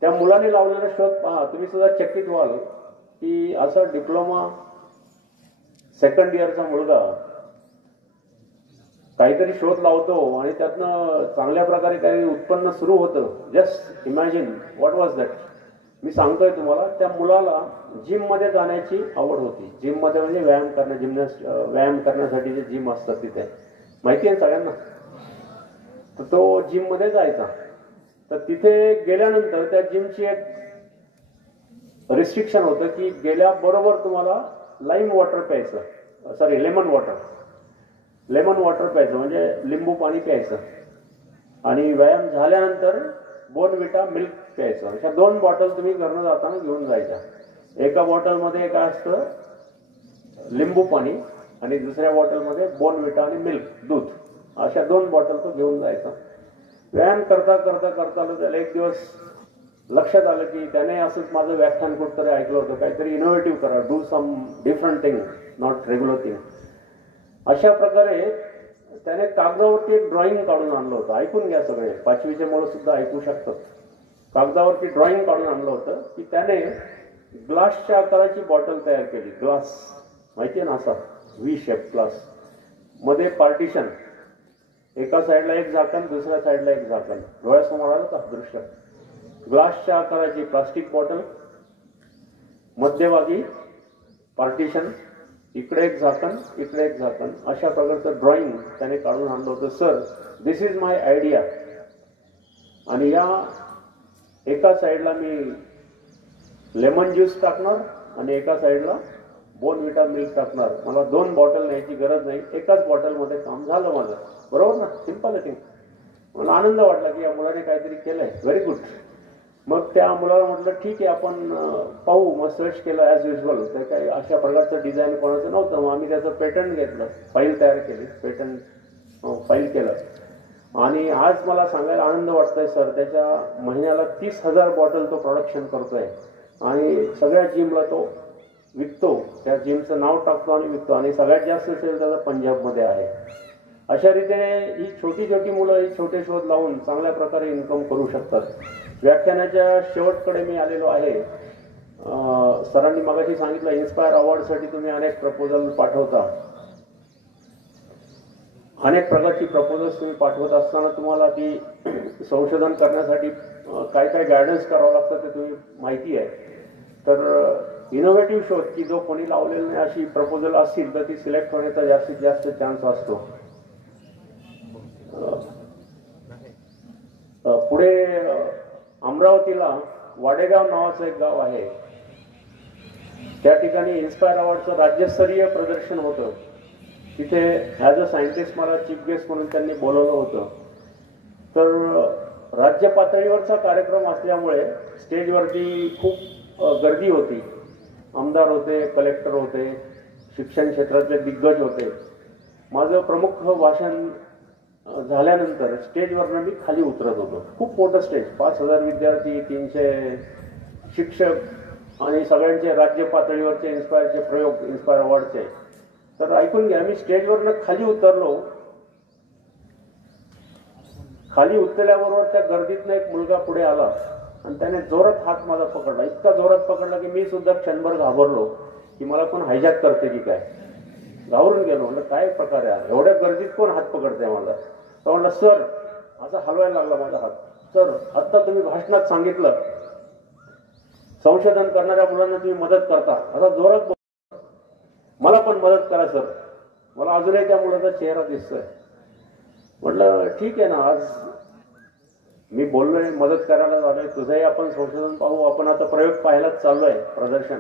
त्या मुलाने लावलेला शोध पहा, तुम्ही सुद्धा चकित व्हाल की असं डिप्लोमा सेकंड इयरचा मुलगा काहीतरी शोध लावतो आणि त्यातनं चांगल्या प्रकारे काही उत्पन्न सुरू होतं. Just imagine what was that. मी सांगतोय तुम्हाला, त्या मुलाला जिम मध्ये जाण्याची आवड होती. जिम मध्ये म्हणजे व्यायाम करण्यासाठी जे जिम असतात तिथे माहिती आहे सगळ्यांना. तर तो जिम मध्ये जायचा. तर तिथे गेल्यानंतर त्या जिमची एक रिस्ट्रिक्शन होतं की गेल्याबरोबर तुम्हाला लाईम वॉटर प्यायचं, सॉरी लेमन वॉटर प्यायचं, म्हणजे लिंबू पाणी प्यायचं. आणि व्यायाम झाल्यानंतर बोर्नव्हिटा मिल्क प्यायचं. अशा 2 बॉटल तुम्ही घरनं जाताना घेऊन जायच्या. एका बॉटलमध्ये काय असतं, लिंबू पाणी, आणि दुसऱ्या बॉटलमध्ये बोर्नव्हिटा आणि मिल्क दूध. अशा 2 बॉटल तो घेऊन जायचा. व्यायाम करता करता करता त्याला एक दिवस लक्षात आलं की त्याने असंच माझं व्याख्यान कुठतरी ऐकलं होतं, काहीतरी इनोव्हेटिव्ह करा, do some different thing, not regular thing. अशा प्रकारे त्याने कागदावरती एक ड्रॉइंग काढून आणलं होतं. ऐकून घ्या सगळे, 5वीचे मुलं सुद्धा ऐकू शकतात. कागदावरती ड्रॉइंग काढून आणलं होतं की त्याने ग्लासच्या आकाराची बॉटल तयार केली. ग्लास माहिती आहे ना, असा व्ही शेप ग्लास, मध्ये पार्टिशन, एका साईडला एक झाकण, दुसऱ्या साईडला एक झाकण. डोळ्यासमोर आलं का दृश्य? ग्लासच्या आकाराची प्लास्टिक बॉटल, मध्यभागी पार्टिशन, इकडे एक झाकण, इकडे एक झाकण. अशा प्रकारचं ड्रॉइंग त्याने काढून आणलं होतं. Sir, this is my idea. आणि या एका साईडला मी लेमन ज्यूस टाकणार आणि एका साईडला बोर्नव्हिटा मिल्क टाकणार. मला 2 बॉटल न्यायची गरज नाही, एकाच बॉटलमध्ये काम झालं माझं. बरोबर ना? सिंपल आहे. मला आनंद वाटला की या मुलाने काहीतरी केलंय. Very good. मग त्या मुलाला म्हटलं ठीक आहे, आपण पाहू. मग सर्च केलं ॲज युजल. तर काही अशा प्रकारचं डिझाईन कोणाचं नव्हतं. मग आम्ही त्याचं पेटंट घेतलं, फाईल तयार केली, पेटंट फाईल केलं. आणि आज मला सांगायला आनंद वाटतोय सर, त्याच्या महिन्याला 30,000 बॉटल तो प्रोडक्शन करतोय आणि सगळ्या जिमला तो विकतो. त्या जिमचं नाव टाकतो आणि विकतो. आणि सगळ्यात जास्त सेल त्याचा पंजाबमध्ये आहे. अशा रीतीने ही छोटी छोटी मुलं ही छोटे शोध लावून चांगल्या प्रकारे इन्कम करू शकतात. व्याख्यानाच्या शेवटकडे मी आलेलो आहे. सरांनी मगाशी सांगितलं इन्स्पायर अवॉर्डसाठी तुम्ही अनेक प्रपोजल पाठवता. अनेक प्रकारची प्रपोजल्स तुम्ही पाठवत असताना तुम्हाला ती संशोधन करण्यासाठी काय काय गायडन्स करावं लागतं ते तुम्ही माहिती आहे. तर इनोव्हेटिव्ह शोध की जो कोणी लावलेला नाही अशी प्रपोजल असतील तर ती सिलेक्ट होण्याचा जास्तीत जास्त चान्स असतो. पुढे अमरावतीला वाडेगाव नावाचं एक गाव आहे. त्या ठिकाणी इन्स्पायर अवॉर्डचं राज्यस्तरीय प्रदर्शन होतं. तिथे ॲज अ सायंटिस्ट मला चीफ गेस्ट म्हणून त्यांनी बोलवलं होतं. तर राज्य पातळीवरचा कार्यक्रम असल्यामुळे स्टेजवरती खूप गर्दी होती. आमदार होते, कलेक्टर होते, शिक्षण क्षेत्रातले दिग्गज होते. माझं प्रमुख भाषण झाल्यानंतर स्टेजवरनं मी खाली उतरत होतो. खूप मोठं स्टेज, 5,000 विद्यार्थी, 300 शिक्षक आणि सगळ्यांचे राज्य पातळीवरचे इन्स्पायरचे प्रयोग, इन्स्पायर अवॉर्डचे. तर ऐकून घ्या, मी स्टेजवरनं खाली उतरलो. खाली उतरल्याबरोबर त्या गर्दीतनं एक मुलगा पुढे आला आणि त्याने जोरात हात माझा पकडला. इतका जोरात पकडला की मी सुद्धा क्षणभर घाबरलो की मला कोण हायजॅक करते की काय. घाबरून गेलो. म्हणलं काय प्रकार आहे, एवढ्या गर्दीत कोण हात पकडते माझा. तो म्हणला सर, असा हलवायला लागला माझा हात. सर, आत्ता तुम्ही भाषणात सांगितलं संशोधन करणाऱ्या मुलांना तुम्ही मदत करता, असा जोरात मला पण मदत करा सर. मला अजूनही त्या मुलाचा चेहरा दिसतोय. म्हटलं ठीक आहे ना, आज मी बोललोय, मदत करायला झालोय, तुझंही आपण संशोधन पाहू. आपण आता प्रयोग पाहायलाच चाललोय, प्रदर्शन,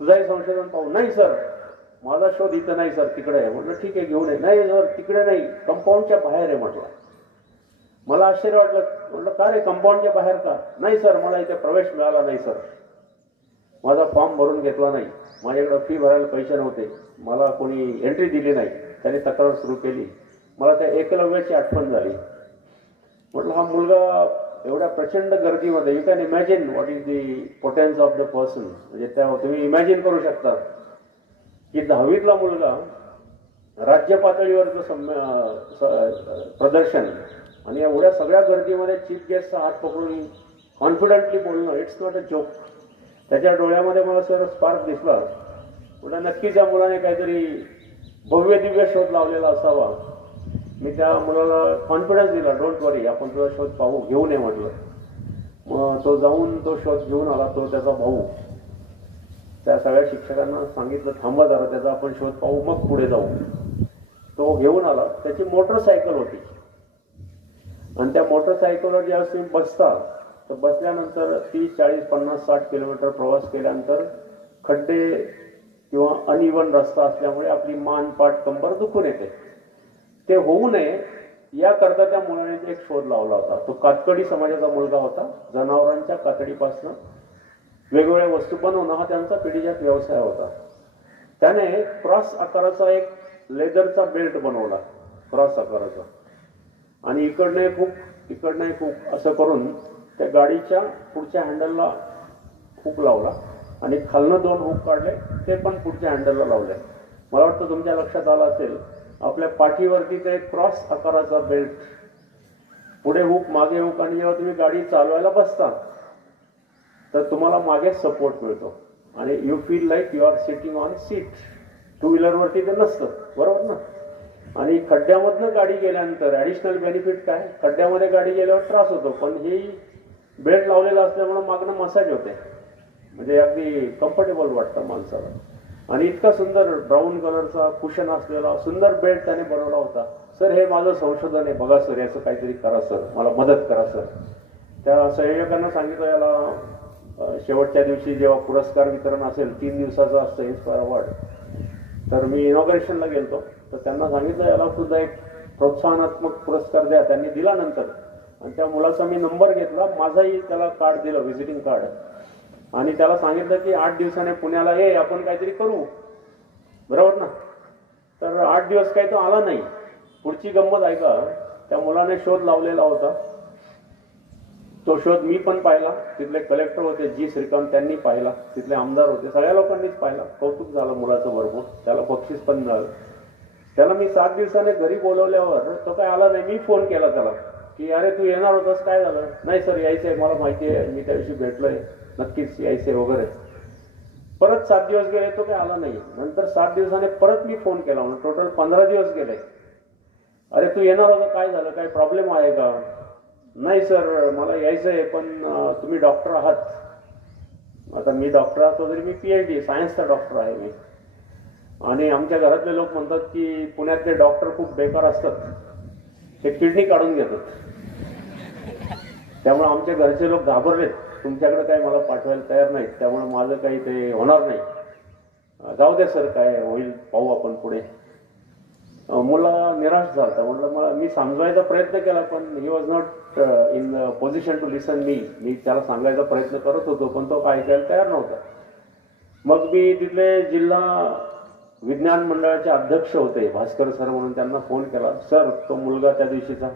तुझंही संशोधन पाहू. नाही सर, माझा शोध इथं नाही सर, तिकडे आहे. म्हटलं ठीक आहे, घेऊन ये. नाही सर, तिकडे नाही, कंपाऊंडच्या बाहेर आहे म्हटलं. मला आश्चर्य वाटलं. म्हटलं का रे, कंपाऊंडच्या बाहेर का? नाही सर, मला इथे प्रवेश मिळाला नाही सर, माझा फॉर्म भरून घेतला नाही, माझ्याकडे फी भरायला पैसे नव्हते, मला कोणी एंट्री दिली नाही. त्याने तक्रार सुरू केली. मला त्या एकलव्याची आठवण झाली. म्हटलं हा मुलगा एवढ्या प्रचंड गर्दीमध्ये, you can imagine what is the potence of the person. म्हणजे त्या तुम्ही इमॅजिन करू शकता की 10वीतला मुलगा राज्य पातळीवरचं प्रदर्शन आणि एवढ्या सगळ्या गर्दीमध्ये चीफ गेस्टचा हात पकडून कॉन्फिडंटली बोलणं, इट्स नॉट अ जोक. त्याच्या डोळ्यामध्ये मला सर स्पार्क दिसला. पुन्हा नक्कीच या मुलाने काहीतरी भव्य दिव्य शोध लावलेला असावा. मी त्या मुलाला कॉन्फिडन्स दिला, डोंट वरी, आपण तुझा शोध पाहू, घेऊन ये म्हटलं. मग तो जाऊन तो शोध घेऊन आला. तो त्याचा भाऊ त्या सगळ्या शिक्षकांना सांगितलं, थांबा जरा, त्याचा आपण शोध पाहू, मग पुढे जाऊ. तो घेऊन आला. त्याची मोटरसायकल होती आणि त्या मोटरसायकलवर ज्यावेळेस तुम्ही बसता तर बसल्यानंतर 30, 40, 50, 60 किलोमीटर प्रवास केल्यानंतर खड्डे किंवा अनइवन रस्ता असल्यामुळे आपली मान, पाठ, कंबर दुखून येते. ते होऊ नये याकरता त्या मुलाने एक शोध लावला होता. तो कातकडी समाजाचा मुलगा होता. जनावरांच्या कातडीपासून वेगवेगळ्या वस्तू बनवणं हा त्यांचा पिढीजात व्यवसाय होता. त्याने क्रॉस आकाराचा एक लेदरचा बेल्ट बनवला, क्रॉस आकाराचा, आणि इकडने खूप असं करून त्या गाडीच्या पुढच्या हँडलला हुक लावला आणि खालनं 2 हुक काढले, ते पण पुढच्या हँडलला लावले. मला वाटतं तुमच्या लक्षात आलं असेल, आपल्या पाठीवरती ते क्रॉस आकाराचा बेल्ट, पुढे हुक, मागे हुक, आणि जेव्हा तुम्ही गाडी चालवायला बसता तर तुम्हाला मागे सपोर्ट मिळतो आणि you feel like you are sitting on seat. 2 व्हीलरवरती ते नसतं, बरोबर ना. आणि खड्ड्यामधनं गाडी गेल्यानंतर ॲडिशनल बेनिफिट काय, खड्ड्यामध्ये गाडी गेल्यावर त्रास होतो, पण हे बेल्ट लावलेला असल्यामुळे मागणं मसाज होते, म्हणजे अगदी कम्फर्टेबल वाटतं माणसाला. आणि इतका सुंदर ब्राऊन कलरचा कुशन असलेला सुंदर बेल्ट त्याने बनवला होता. सर, हे माझं संशोधन आहे, बघा सर, याचं काहीतरी करा सर, मला मदत करा सर. त्या संयोजकांना सांगितलं, याला शेवटच्या दिवशी जेव्हा पुरस्कार वितरण असेल, 3 दिवसाचं असतं इन्स्पायर अवॉर्ड, तर मी इनॉग्रेशनला गेलतो. तर त्यांना सांगितलं, याला सुद्धा एक प्रोत्साहनात्मक पुरस्कार द्या. त्यांनी दिला नंतर, आणि त्या मुलाचा मी नंबर घेतला, माझाही त्याला कार्ड दिलं, व्हिजिटिंग कार्ड, आणि त्याला सांगितलं की 8 दिवसाने पुण्याला ये, आपण काहीतरी करू, बरोबर ना. तर 8 दिवस काही तो आला नाही. पुढची गंमत ऐका, त्या मुलाने शोध लावलेला होता. तो शोध मी पण पाहिला, तिथले कलेक्टर होते जी श्रीकांत, त्यांनी पाहिला, तिथले आमदार होते, सगळ्या लोकांनीच पाहिला. कौतुक झालं मुलाचं भरपूर, त्याला बक्षीस पण मिळालं. त्याला मी 7 दिवसाने घरी बोलवल्यावर तो काय आला नाही. मी फोन केला त्याला की अरे तू येणार होतास, काय झालं. नाही सर, यायचंय, मला माहिती आहे, मी त्या दिवशी भेटलोय, नक्कीच यायचंय वगैरे. परत 7 दिवस गेले, तो काय आला नाही. नंतर 7 दिवसाने परत मी फोन केला, म्हणून टोटल 15 दिवस गेले. अरे तू येणार होता, काय झालं, काय प्रॉब्लेम आहे का. नाही सर, मला यायचंय, पण तुम्ही डॉक्टर आहात. आता मी डॉक्टर असतो तरी मी PhD सायन्सचा डॉक्टर आहे मी. आणि आमच्या घरातले लोक म्हणतात की पुण्यातले डॉक्टर खूप बेकार असतात, ते किडनी काढून घेतात. त्यामुळे आमच्या घरचे लोक घाबरलेत, तुमच्याकडे काय मला पाठवायला तयार नाहीत, त्यामुळे माझं काही ते होणार नाही. जाऊ दे सर, काय होईल पाहू आपण पुढे. मुला निराश झाला. म्हटलं, मी समजवायचा प्रयत्न केला, पण he was not in position to listen मी त्याला सांगायचा प्रयत्न करत होतो, पण तो ऐकायला तयार नव्हता. मग मी तिथले जिल्हा विज्ञान मंडळाचे अध्यक्ष होते भास्कर सर म्हणून, त्यांना फोन केला. सर, तो मुलगा त्या दिवशीचा,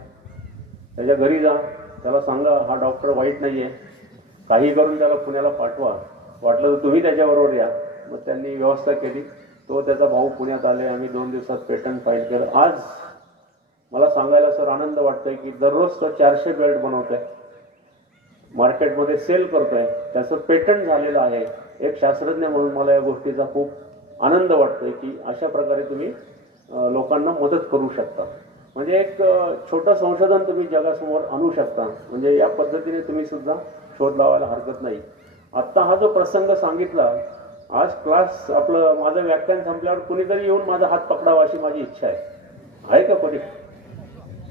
त्याच्या घरी जा, त्याला सांगा हा डॉक्टर वाईट नाहीये, काही करून त्याला पुण्याला पाठवा, वाटलं तर तुम्ही त्याच्याबरोबर या. मग त्यांनी व्यवस्था केली. तो त्याचा भाऊ पुण्यात आले, आम्ही 2 दिवसात पेटंट फाईल केलं. आज मला सांगायला सर आनंद वाटतोय की दररोज तो 400 बेल्ट बनवतोय, मार्केटमध्ये सेल करतोय, त्याचं पेटंट झालेलं आहे. एक शास्त्रज्ञ म्हणून मला या गोष्टीचा खूप आनंद वाटतोय की अशा प्रकारे तुम्ही लोकांना मदत करू शकता. म्हणजे एक छोटं संशोधन तुम्ही जगासमोर आणू शकता. म्हणजे या पद्धतीने तुम्ही सुद्धा शोध लावायला हरकत नाही. आत्ता हा जो प्रसंग सांगितला, आज क्लास आपलं माझं व्याख्यान संपल्यावर कुणीतरी येऊन माझा हात पकडावा अशी माझी इच्छा आहे का कोणी.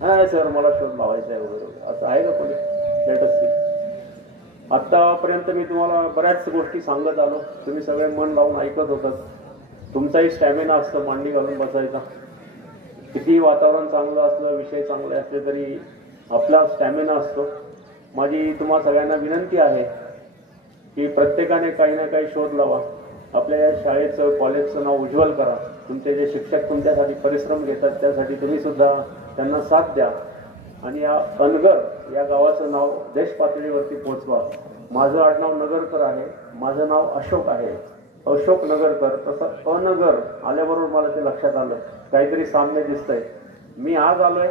हा सर, मला शोध लावायचा आहे वगैरे, असं आहे का कोणी. लेटेस्ट आत्तापर्यंत मी तुम्हाला बऱ्याच गोष्टी सांगत आलो, तुम्ही सगळे मन लावून ऐकत होतात. तुमचाही स्टॅमिना असतं मांडी घालून बसायचा. किती वातावरण चांगलं असलं, विषय चांगले असले तरी आपला स्टॅमिना असतो. माझी तुम्हा सगळ्यांना विनंती आहे की प्रत्येकाने काही ना काही शोध लावा. आपल्या या शाळेचं, कॉलेजचं नाव उज्ज्वल करा. तुमचे जे शिक्षक तुमच्यासाठी परिश्रम घेतात त्यासाठी तुम्ही सुद्धा त्यांना साथ द्या. आणि या अनगर या गावाचं नाव देश पातळीवरती पोहोचवा. माझं आडनाव नगरकर आहे, माझं नाव अशोक आहे, अशोक नगरकर. तसं अनगर आल्याबरोबर मला ते लक्षात आलं, काहीतरी साम्य दिसतंय. मी आज आलोय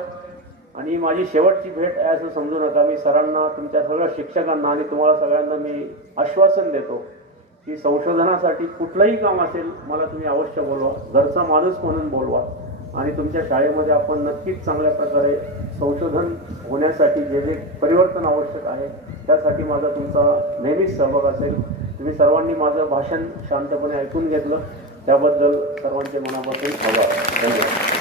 आणि माझी शेवटची भेट आहे असं समजू नका. मी सरांना, तुमच्या सगळ्या शिक्षकांना आणि तुम्हाला सगळ्यांना मी आश्वासन देतो की संशोधनासाठी कुठलंही काम असेल मला तुम्ही अवश्य बोलवा, घरचा माणूस म्हणून बोलवा आणि तुमच्या शाळेमध्ये आपण नक्कीच चांगल्या प्रकारे संशोधन होण्यासाठी जे जे परिवर्तन आवश्यक आहे त्यासाठी माझा तुमचा नेहमीच सहभाग असेल. तुम्ही सर्वांनी माझं भाषण शांतपणे ऐकून घेतलं त्याबद्दल सर्वांचे मनापासून आभार. धन्यवाद.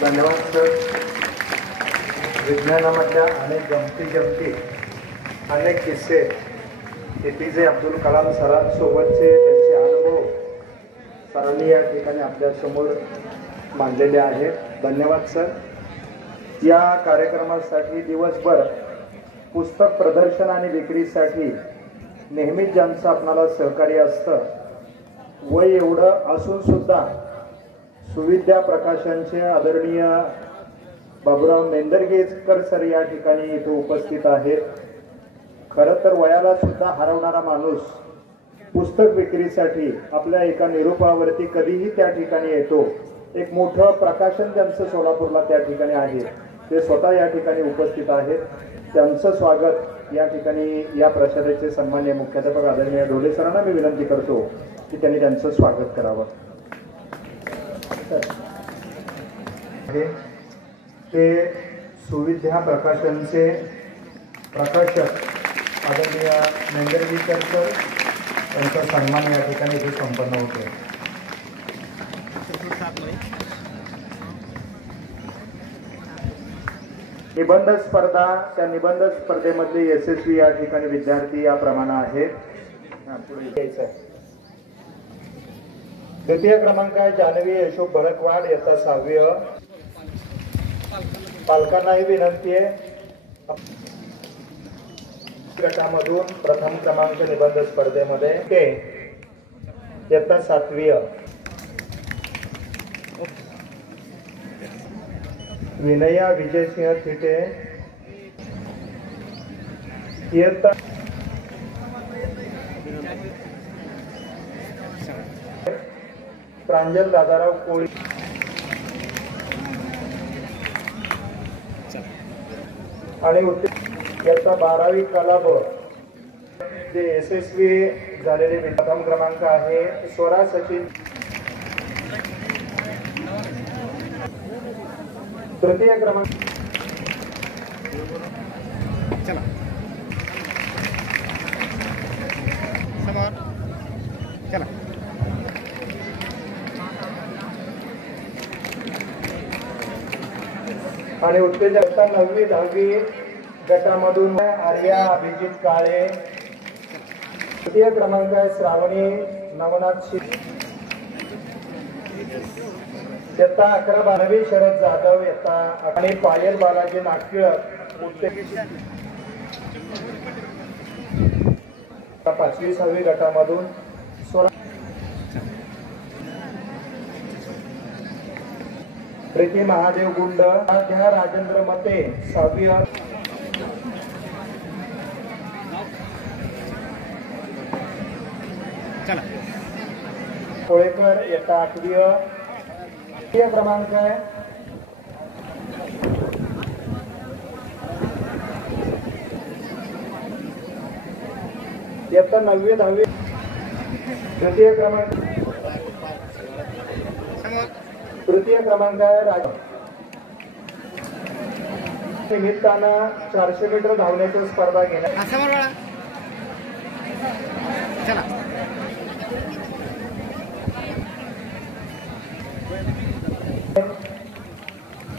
धन्यवाद सर. विज्ञानामधल्या अनेक गमती अनेक किस्से APJ अब्दुल कलाम सरांसोबतचे त्यांचे अनुभव सरांनी या ठिकाणी आपल्यासमोर मांडलेले आहेत. धन्यवाद सर. या कार्यक्रमासाठी दिवसभर पुस्तक प्रदर्शन आणि विक्रीसाठी नेहमीच ज्यांचं आपणाला सहकार्य असतं, वय एवढं असून सुद्धा सुविद्या प्रकाशनचे आदरणीय बाबूराव मेंदरगेकर सर या ठिकाणी इथे उपस्थित आहेत. खरं तर वयाला सुद्धा हरवणारा माणूस पुस्तक विक्रीसाठी आपल्या एका निरोपावरती कधीही त्या ठिकाणी येतो. एक मोठं प्रकाशन ज्यांचं सोलापूरला त्या ठिकाणी आहे ते स्वतः या ठिकाणी उपस्थित आहेत. त्यांचं स्वागत या ठिकाणी या परिषदेचे सन्माननीय मुख्याध्यापक आदरणीय ढोले सरांना मी विनंती करतो की त्यांनी त्यांचं स्वागत करावं. ते सुविद्या प्रकाशनचे प्रकाशक आदरणीय मेंदरगेकर सर यांचा सन्मान या ठिकाणी इथे संपन्न होतो. निबंध स्पर्धा, त्या निबंध स्पर्धेमधले यशस्वी या ठिकाणी विद्यार्थी याप्रमाणे आहेत. द्वितीय क्रमांक आहे जान्हवी अशोक भडकवाड, इयत्ता 6वी अ. पालकांनाही विनंती आहे, गटामधून प्रथम क्रमांक निबंध स्पर्धेमध्ये ते इयत्ता 7वी अ. विनया विजयसिंह थिटे इयत्ता प्रांजल दादाराव कोळी आणि इयत्ता 12वी कला ब जे यशस्वी झालेले प्रथम क्रमांक आहे स्वरा सचिन. तृतीय क्रमांक आणि उत्तेजक 9वी 10वी गटामधून आर्या अभिजित काळे. तृतीय क्रमांक आहे श्रावणी नवनाथ शिंदे. इयत्ता 11 12वी शरद जाधव इयत्ता आणि पायल बालाजी नागटिळक. 5वी 6वी गटामधून 16 प्रीती महादेव गुंड, आध्या राजेंद्र मते 6वी अ. कोळेकर इयत्ता 8वी अ. तृतीय क्रमांक आहे इयत्ता 9वी 10वी. तृतीय क्रमांक आहे राज. निमित्तानं 400 मीटर धावण्याची स्पर्धा घेण्यात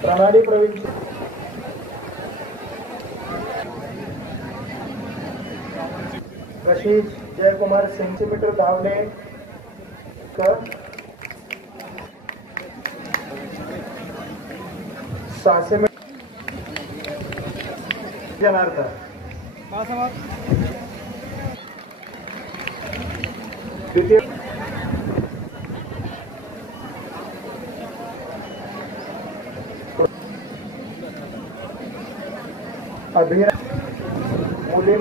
प्रणाली प्रवीण कशिश जयकुमार 100 मीटर धावले. 600 मीटर जनार्दन. द्वितीय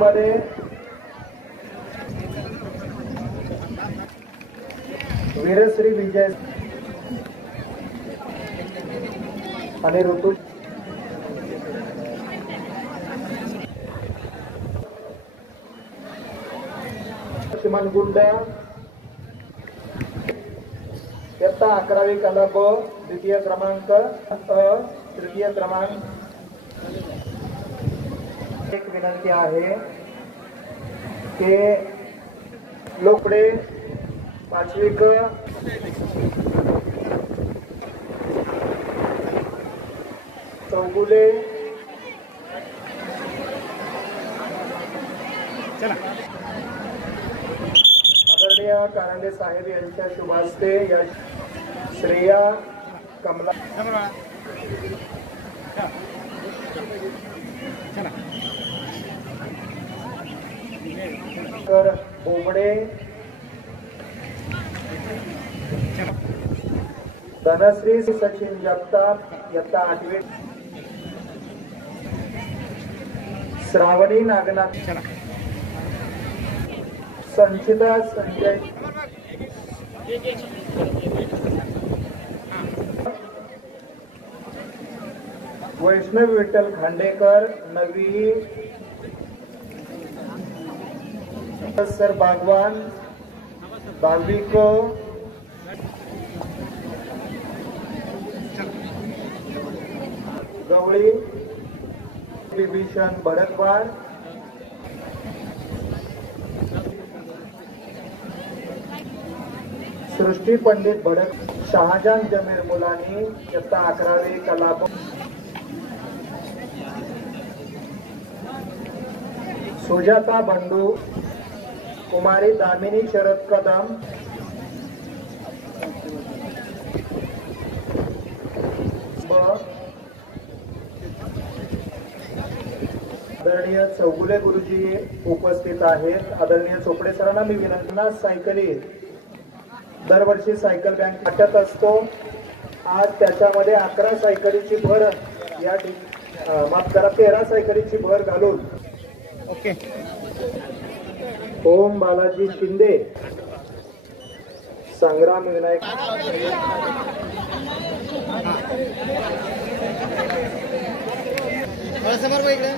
मध्ये वीरश्री विजय आणि ऋतू लक्ष्मण गुंड इयत्ता 11वी कला ब द्वितीय क्रमांक तृतीय क्रमांक एक विनंती आहे की लोकडे 5वी क चौगुले आदरणीय कारंडे साहेब यांच्या शुभ हस्ते या श्रेया कमला बोबडे धनश्री सचिन जगताप इयत्ता 8वी श्रावणी नागनाथ संचिता संजय वैष्णव विठ्ठल खांडेकर 9वी सर बागवान 12वी को गवळी विभीषण भरतवाड सृष्टी पंडित भरत शहाजान जमीर मुलानी इयत्ता 11वी कला सुजाता बंडू कुमारी दामिनी शरद कदम आदरणीय चौगुले गुरुजी उपस्थित आहेत. आदरणीय चोपडे सरांना मी विनंती सायकली दरवर्षी सायकल बँक वाटत असतो. आज त्याच्यामध्ये 11 सायकलीची भर या माफ करा 13 सायकलीची भर घालून ओके ओम बालाजी शिंदे संग्राम विनायक समोर इकडे